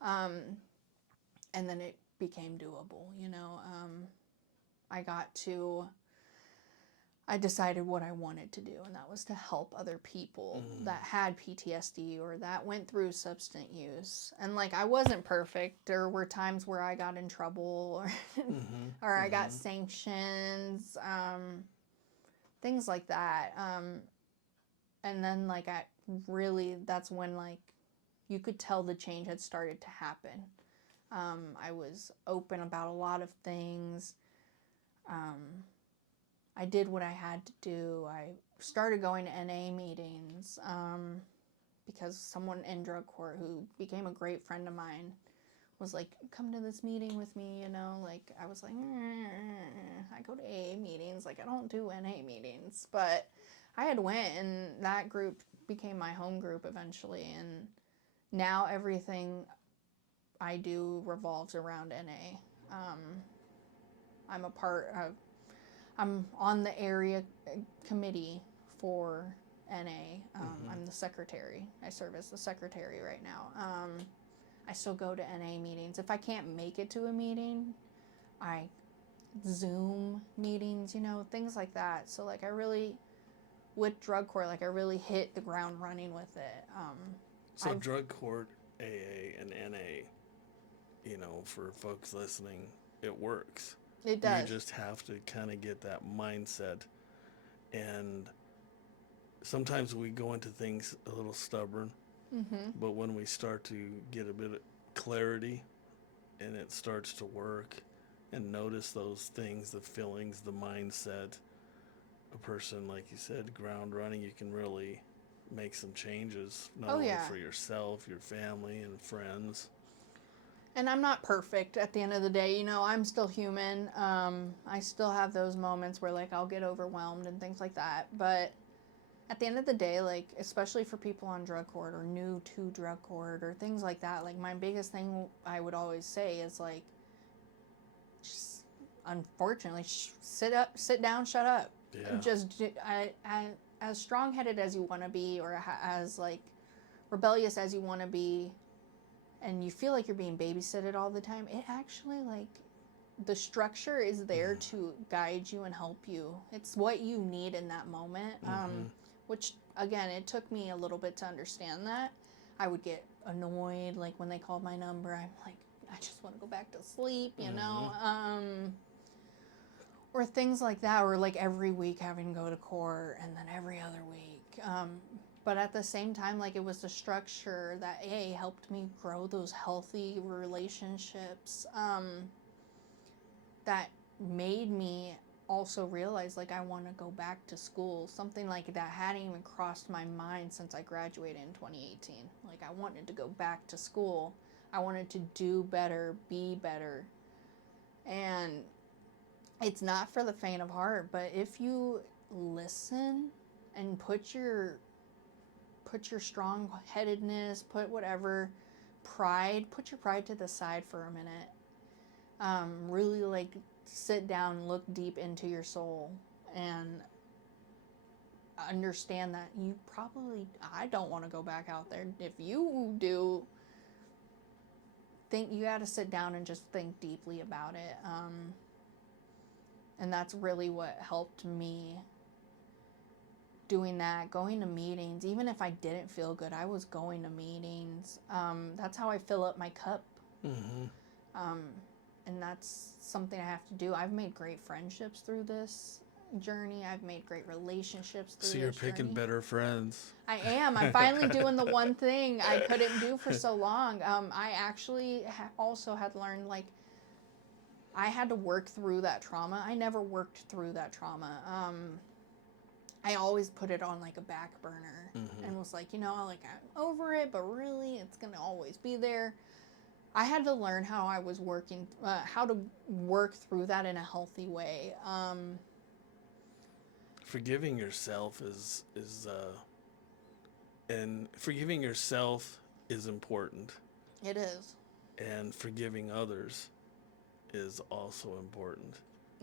And then it became doable, I decided what I wanted to do, and that was to help other people that had PTSD or that went through substance use. And like, I wasn't perfect. There were times where I got in trouble or I got sanctions, things like that. And then like, that's when like, you could tell the change had started to happen. I was open about a lot of things. I did what I had to do. I started going to NA meetings because someone in drug court who became a great friend of mine was like, come to this meeting with me, like I was like, I go to AA meetings, like I don't do NA meetings. But I had went, and that group became my home group eventually, and now everything I do revolves around NA. I'm on the area committee for NA. I'm the secretary. I serve as the secretary right now. I still go to NA meetings. If I can't make it to a meeting, I Zoom meetings, things like that. So like with drug court, like I really hit the ground running with it. So drug court, AA, and NA, for folks listening, it works. It does. You just have to kind of get that mindset. And sometimes we go into things a little stubborn, but when we start to get a bit of clarity and it starts to work and notice those things, the feelings, the mindset, a person, like you said, ground running, you can really make some changes, not only for yourself, your family, and friends. And I'm not perfect at the end of the day. I'm still human. I still have those moments where, like, I'll get overwhelmed and things like that. But at the end of the day, like, especially for people on drug court or new to drug court or things like that, like, my biggest thing I would always say is, like, just, unfortunately, sit down, shut up. Yeah. Just, as strong-headed as you want to be, or as, like, rebellious as you want to be, and you feel like you're being babysitted all the time, it actually, like, the structure is there to guide you and help you. It's what you need in that moment, which, again, it took me a little bit to understand that. I would get annoyed, like, when they called my number, I'm like, I just want to go back to sleep, or things like that, or like every week having to go to court and then every other week. But at the same time, like, it was the structure that helped me grow those healthy relationships, that made me also realize, like, I want to go back to school. Something like that hadn't even crossed my mind since I graduated in 2018. Like, I wanted to go back to school. I wanted to do better, be better. And it's not for the faint of heart, but if you listen and put your strong-headedness, put your pride to the side for a minute. Really, like, sit down, look deep into your soul, and understand that I don't want to go back out there. If you do, you got to sit down and just think deeply about it. And that's really what helped me doing that, going to meetings. Even if I didn't feel good, I was going to meetings. That's how I fill up my cup. Mm-hmm. And that's something I have to do. I've made great friendships through this journey. I've made great relationships through this journey. So you're picking better friends. I am. I'm finally doing the one thing I couldn't do for so long. I actually also had learned, like, I had to work through that trauma. I never worked through that trauma. I always put it on, like, a back burner, and was like, like, I'm over it, but really, it's going to always be there. I had to learn how to work through that in a healthy way. Forgiving yourself and forgiving yourself is important. It is. And forgiving others is also important.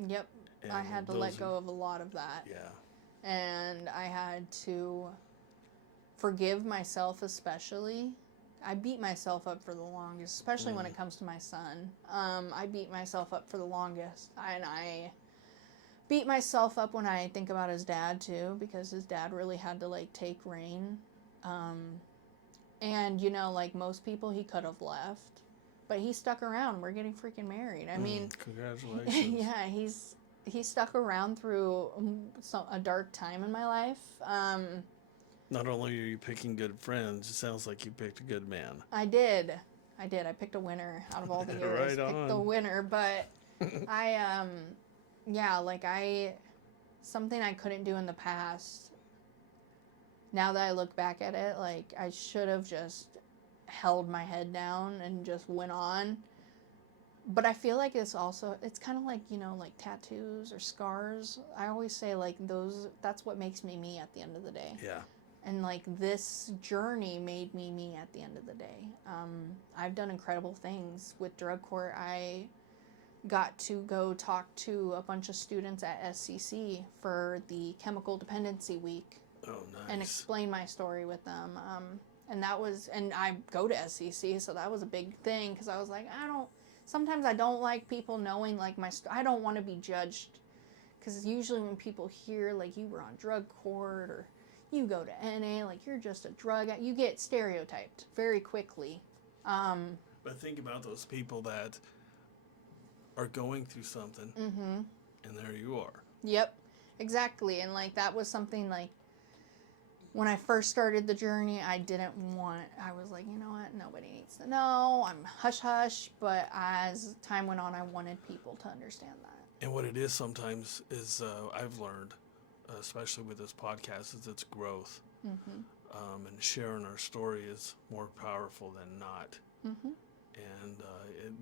Yep. And I had to let go of a lot of that. Yeah. And I had to forgive myself, especially. I beat myself up for the longest, especially when it comes to my son. I beat myself up for the longest. And I beat myself up when I think about his dad, too, because his dad really had to, like, take reign. And, like most people, he could have left. But he stuck around. We're getting freaking married. I mean... Congratulations. Yeah, he stuck around through a dark time in my life. Not only are you picking good friends, it sounds like you picked a good man. I did. I picked a winner out of all the years. Right on. Picked the winner, but something I couldn't do in the past. Now that I look back at it, like, I should have just held my head down and just went on. But I feel like it's kind of like, like tattoos or scars. I always say, like, that's what makes me at the end of the day. Yeah. And, like, this journey made me at the end of the day. I've done incredible things with drug court. I got to go talk to a bunch of students at SCC for the Chemical Dependency Week. Oh, nice. And explain my story with them. And I go to SCC, so that was a big thing, because I was like, sometimes I don't like people knowing, like, I don't want to be judged, because usually when people hear, like, you were on drug court, or you go to NA, like, you're just a drug addict, you get stereotyped very quickly. But think about those people that are going through something, and there you are. Yep, exactly. And, like, that was something, like, when I first started the journey, I was like, you know what, nobody needs to know, I'm hush-hush, but as time went on, I wanted people to understand that. And what it is sometimes is, I've learned, especially with this podcast, is it's growth. And sharing our story is more powerful than not. And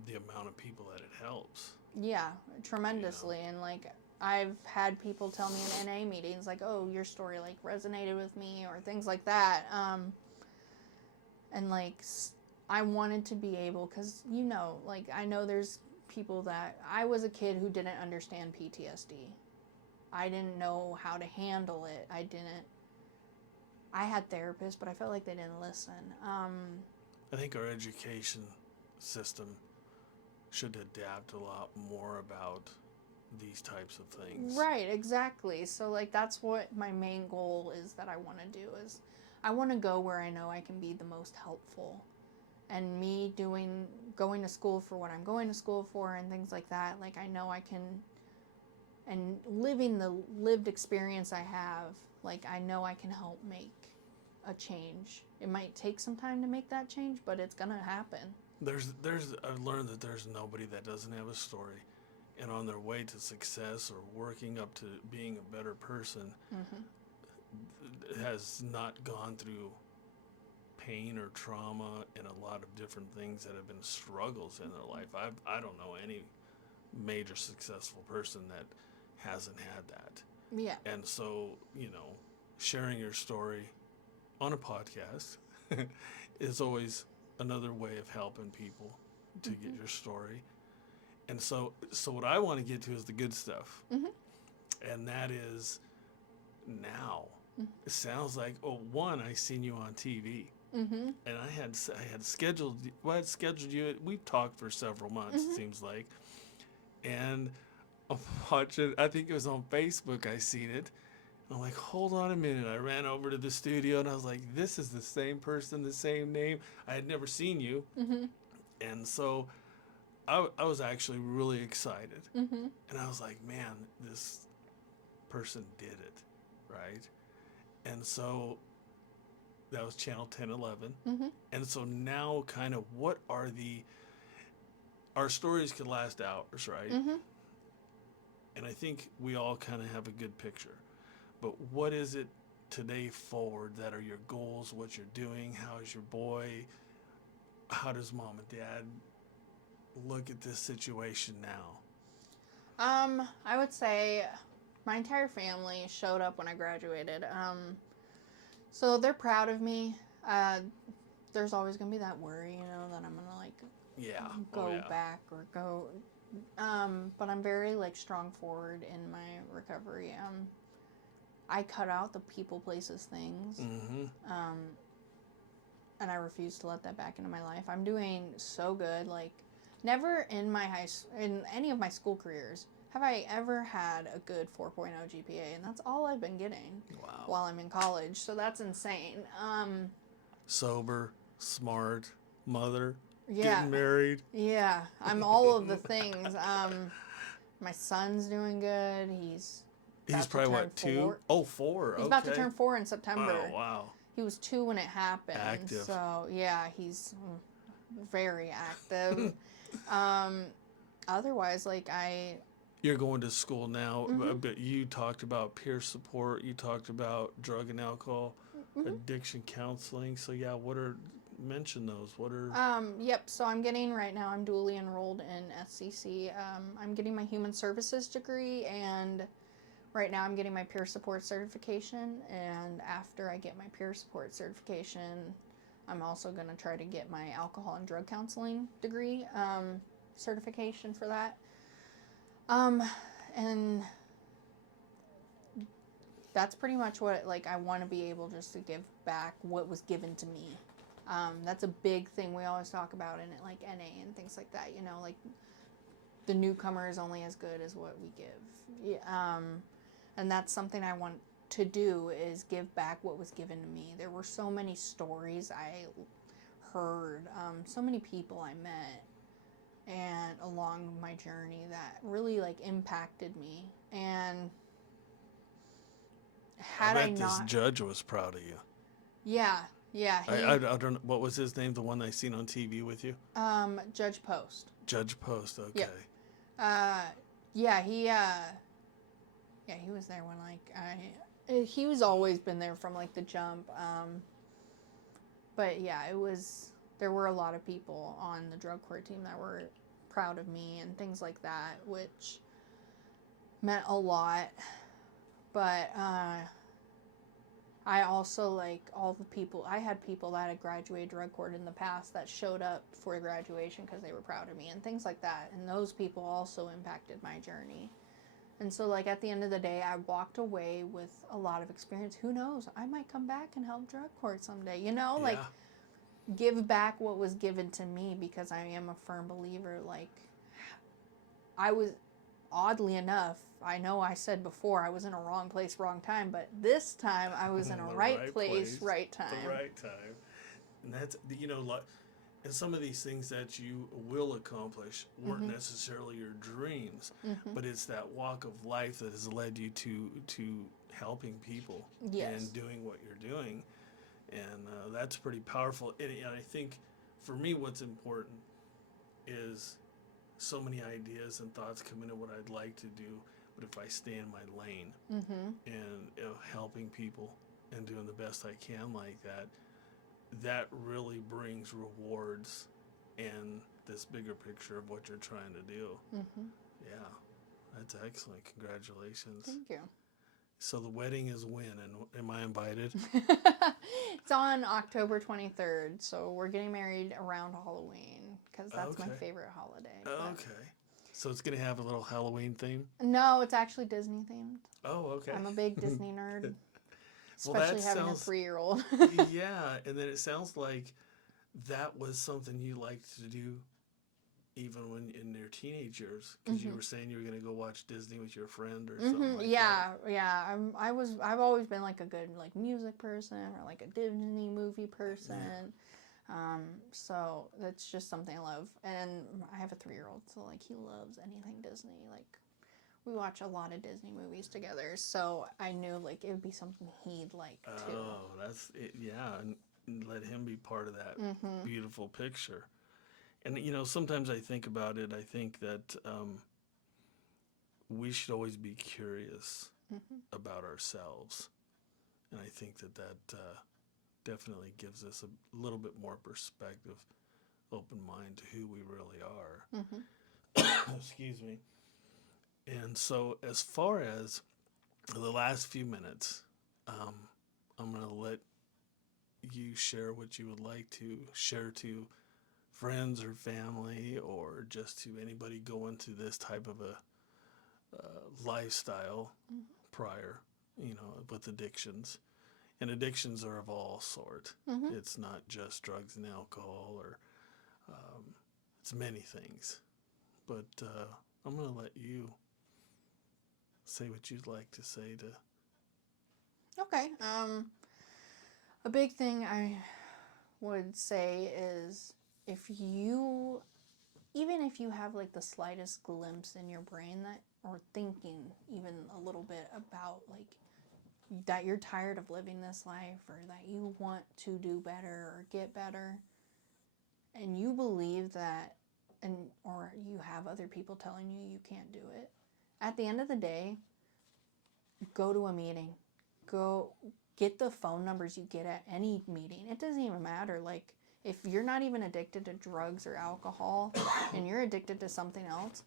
the amount of people that it helps. Yeah, tremendously. And, like, I've had people tell me in NA meetings, like, oh, your story, like, resonated with me, or things like that. And, like, I wanted to be able, because, like, I know there's people that, I was a kid who didn't understand PTSD. I didn't know how to handle it. I had therapists, but I felt like they didn't listen. I think our education system should adapt a lot more about these types of things. Right, exactly. So, like, that's what my main goal is that I want to do, is I want to go where I know I can be the most helpful. And me going to school for what I'm going to school for and things like that, like, I know I can and living the lived experience I have, like, I know I can help make a change. It might take some time to make that change, but it's gonna happen. I've learned that there's nobody that doesn't have a story, and on their way to success or working up to being a better person, has not gone through pain or trauma and a lot of different things that have been struggles in their life. I don't know any major successful person that hasn't had that. Yeah. And so, sharing your story on a podcast is always another way of helping people to get your story. And so what I want to get to is the good stuff. And that is now. It sounds like, one, I seen you on TV. And I had scheduled you. We've talked for several months, it seems like. And I'm watching, I think it was on Facebook, I seen it. And I'm like, hold on a minute. I ran over to the studio and I was like, this is the same person, the same name. I had never seen you. And so I was actually really excited. And I was like, man, this person did it, right? And so that was channel 1011. And so now kind of what are our stories could last hours, right? And I think we all kind of have a good picture. But what is it today forward that are your goals, what you're doing? How is your boy? How does mom and dad look at this situation now? I would say my entire family showed up when I graduated. So they're proud of me. There's always going to be that worry, that I'm going to go back or go. But I'm very strong forward in my recovery. I cut out the people, places, things. And I refuse to let that back into my life. I'm doing so good. Never in in any of my school careers have I ever had a good 4.0 GPA, and that's all I've been getting while I'm in college. So that's insane. Sober, smart, mother, getting married. Yeah, I'm all of the things. My son's doing good. He's probably what, 2? 4. He's about to turn 4 in September. Oh, wow. He was 2 when it happened. Active. So yeah, he's very active. Otherwise, You're going to school now, but you talked about peer support. You talked about drug and alcohol, addiction counseling. So yeah, mention those. What are? Yep. So I'm dually enrolled in SCC. I'm getting my human services degree, and right now I'm getting my peer support certification. And after I get my peer support certification, I'm also going to try to get my alcohol and drug counseling degree, certification for that. And that's pretty much what, I want to be able just to give back what was given to me. That's a big thing we always talk about in it, NA and things like that, the newcomer is only as good as what we give. And that's something I want to do, is give back what was given to me. There were so many stories I heard, so many people I met, and along my journey that really impacted me. And had I not, this judge was proud of you. Yeah. I don't know, what was his name, the one I seen on TV with you? Judge Post. Judge Post, okay. Yep. He was there when he was always been there from the jump. But yeah, there were a lot of people on the drug court team that were proud of me and things like that, which meant a lot. But I also all the people, I had people that had graduated drug court in the past that showed up for graduation because they were proud of me and things like that, and those people also impacted my journey. And so at the end of the day, I walked away with a lot of experience. Who knows, I might come back and help drug court someday, give back what was given to me, because I am a firm believer. I was, oddly enough, I know I said before I was in a wrong place, wrong time, but this time I was in a right place, right time. The right time. And that's, And some of these things that you will accomplish weren't necessarily your dreams, but it's that walk of life that has led you to helping people Yes. and doing what you're doing, and that's pretty powerful. And I think for me, what's important is so many ideas and thoughts come into what I'd like to do, but if I stay in my lane and helping people and doing the best I can like that, that really brings rewards and this bigger picture of what you're trying to do. Yeah, that's excellent. Congratulations. Thank you. So the wedding is when, and am I invited? It's on October 23rd, so we're getting married around Halloween because that's my favorite holiday. Okay. So it's going to have a little Halloween theme? No, it's actually Disney themed. Oh, okay. I'm a big Disney nerd, Well, especially having a 3-year-old. Yeah, and then it sounds like that was something you liked to do even when in your teenage years, because you were saying you were going to go watch Disney with your friend or something like that. Yeah. I've always been like a good like music person or like a Disney movie person. So that's just something I love. And I have a 3-year-old, so like he loves anything Disney. Like we watch a lot of Disney movies together, so I knew like it would be something he'd like too. Oh, that's it. Yeah, and let him be part of that beautiful picture. And sometimes I think about it. I think that we should always be curious about ourselves, and I think that definitely gives us a little bit more perspective, open mind to who we really are. Excuse me. And so, as far as the last few minutes, I'm going to let you share what you would like to share to friends or family, or just to anybody going through this type of a lifestyle prior, with addictions. And addictions are of all sort. It's not just drugs and alcohol, or it's many things. But I'm going to let you say what you'd like to say to. Okay. A big thing I would say is even if you have like the slightest glimpse in your brain that, or thinking even a little bit about like that you're tired of living this life, or that you want to do better or get better, and you believe that, or you have other people telling you can't do it, at the end of the day, go to a meeting. Go get the phone numbers you get at any meeting. It doesn't even matter. Like, if you're not even addicted to drugs or alcohol and you're addicted to something else,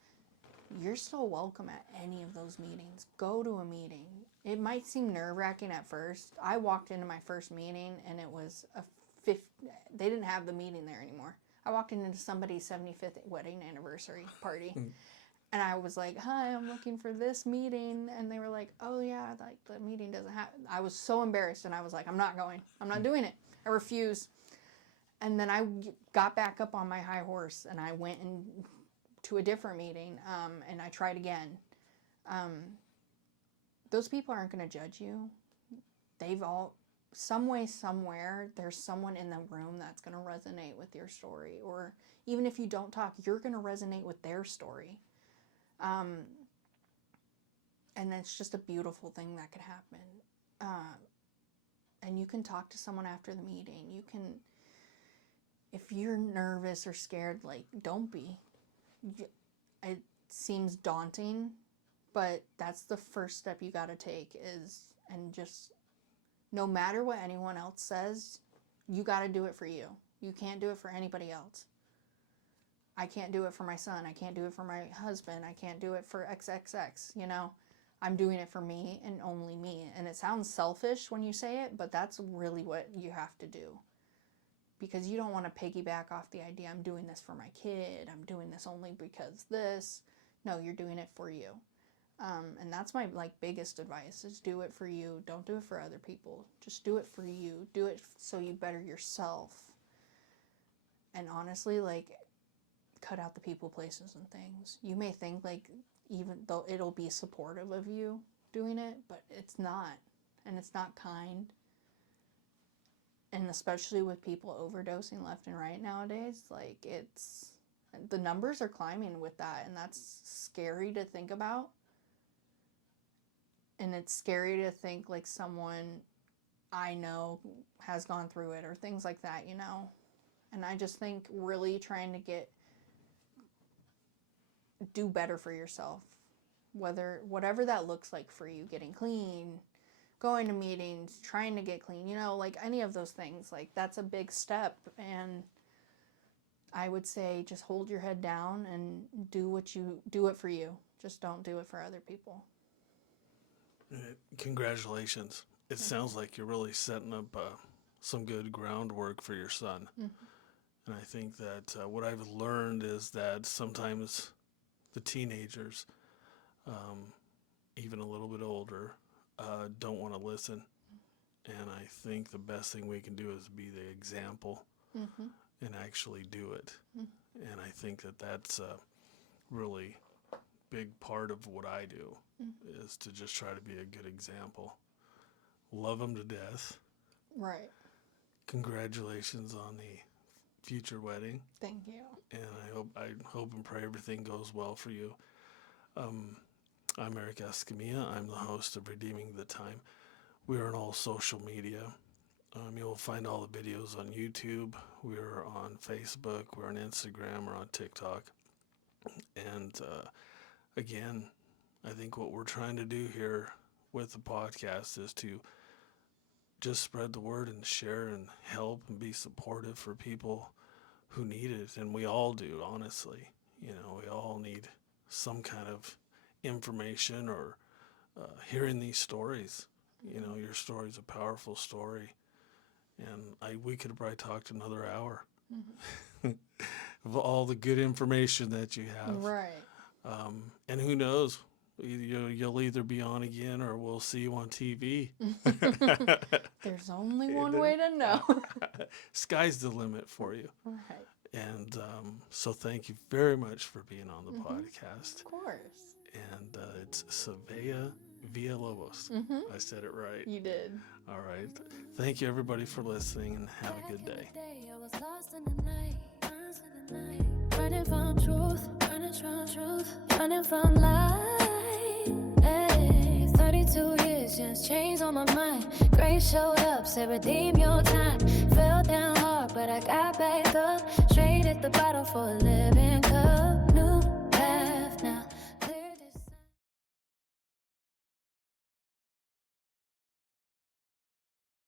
you're still welcome at any of those meetings. Go to a meeting. It might seem nerve-wracking at first. I walked into my first meeting and it was they didn't have the meeting there anymore. I walked into somebody's 75th wedding anniversary party. And I was like, hi, I'm looking for this meeting. And they were like, oh yeah, like the meeting doesn't happen. I was so embarrassed, and I was like, I'm not going. I'm not doing it. I refuse. And then I got back up on my high horse, and I went to a different meeting, and I tried again. Those people aren't going to judge you. Some way, somewhere, there's someone in the room that's going to resonate with your story. Or even if you don't talk, you're going to resonate with their story. And it's just a beautiful thing that could happen. And you can talk to someone after the meeting. You can, if you're nervous or scared, like, don't be. It seems daunting, but that's the first step you got to take and just, no matter what anyone else says, you got to do it for you. You can't do it for anybody else. I can't do it for my son. I can't do it for my husband. I can't do it for XXX, I'm doing it for me and only me. And it sounds selfish when you say it, but that's really what you have to do. Because you don't want to piggyback off the idea, I'm doing this for my kid. I'm doing this only because this. No, you're doing it for you. And that's my biggest advice is do it for you. Don't do it for other people. Just do it for you. Do it so you better yourself. And honestly, cut out the people, places, and things. You may think even though it'll be supportive of you doing it, but it's not. And it's not kind. And especially with people overdosing left and right nowadays, like, the numbers are climbing with that, and that's scary to think about. And it's scary to think, like, someone I know has gone through it or things like that, you know? And I just think really trying to do better for yourself. Whatever that looks like for you, getting clean, going to meetings, trying to get clean, you know, like any of those things, like that's a big step. And I would say just hold your head down and do it for you. Just don't do it for other people. Congratulations. It sounds like you're really setting up some good groundwork for your son. Mm-hmm. And I think that what I've learned is that sometimes the teenagers, even a little bit older, don't want to listen. And I think the best thing we can do is be the example mm-hmm. and actually do it. Mm-hmm. And I think that that's a really big part of what I do mm-hmm. is to just try to be a good example. Love them to death. Right. Congratulations on the future wedding. Thank you. And I hope and pray everything goes well for you. I'm Eric Escamilla. I'm the host of Redeeming the Time. We are on all social media. You'll find all the videos on YouTube. We're on Facebook. We're on Instagram. We're on TikTok. And again, I think what we're trying to do here with the podcast is to just spread the word and share and help and be supportive for people who need it. And we all do, honestly. You know, we all need some kind of information or hearing these stories. You know, your story's a powerful story. And we could have probably talked another hour mm-hmm. of all the good information that you have. Right. And who knows? You'll either be on again or we'll see you on TV. There's only one way to know. Sky's the limit for you. Right. And so thank you very much for being on the mm-hmm. podcast. Of course. And it's Savea Villalobos. Mm-hmm. I said it right. You did. All right. Thank you, everybody, for listening, and have a good day. I was lost in the night, running from truth, running from life. Hey, 32 years, just changed on my mind. Grace showed up, said redeem your time. Fell down hard, but I got back up. Straight at the bottom for a living cup.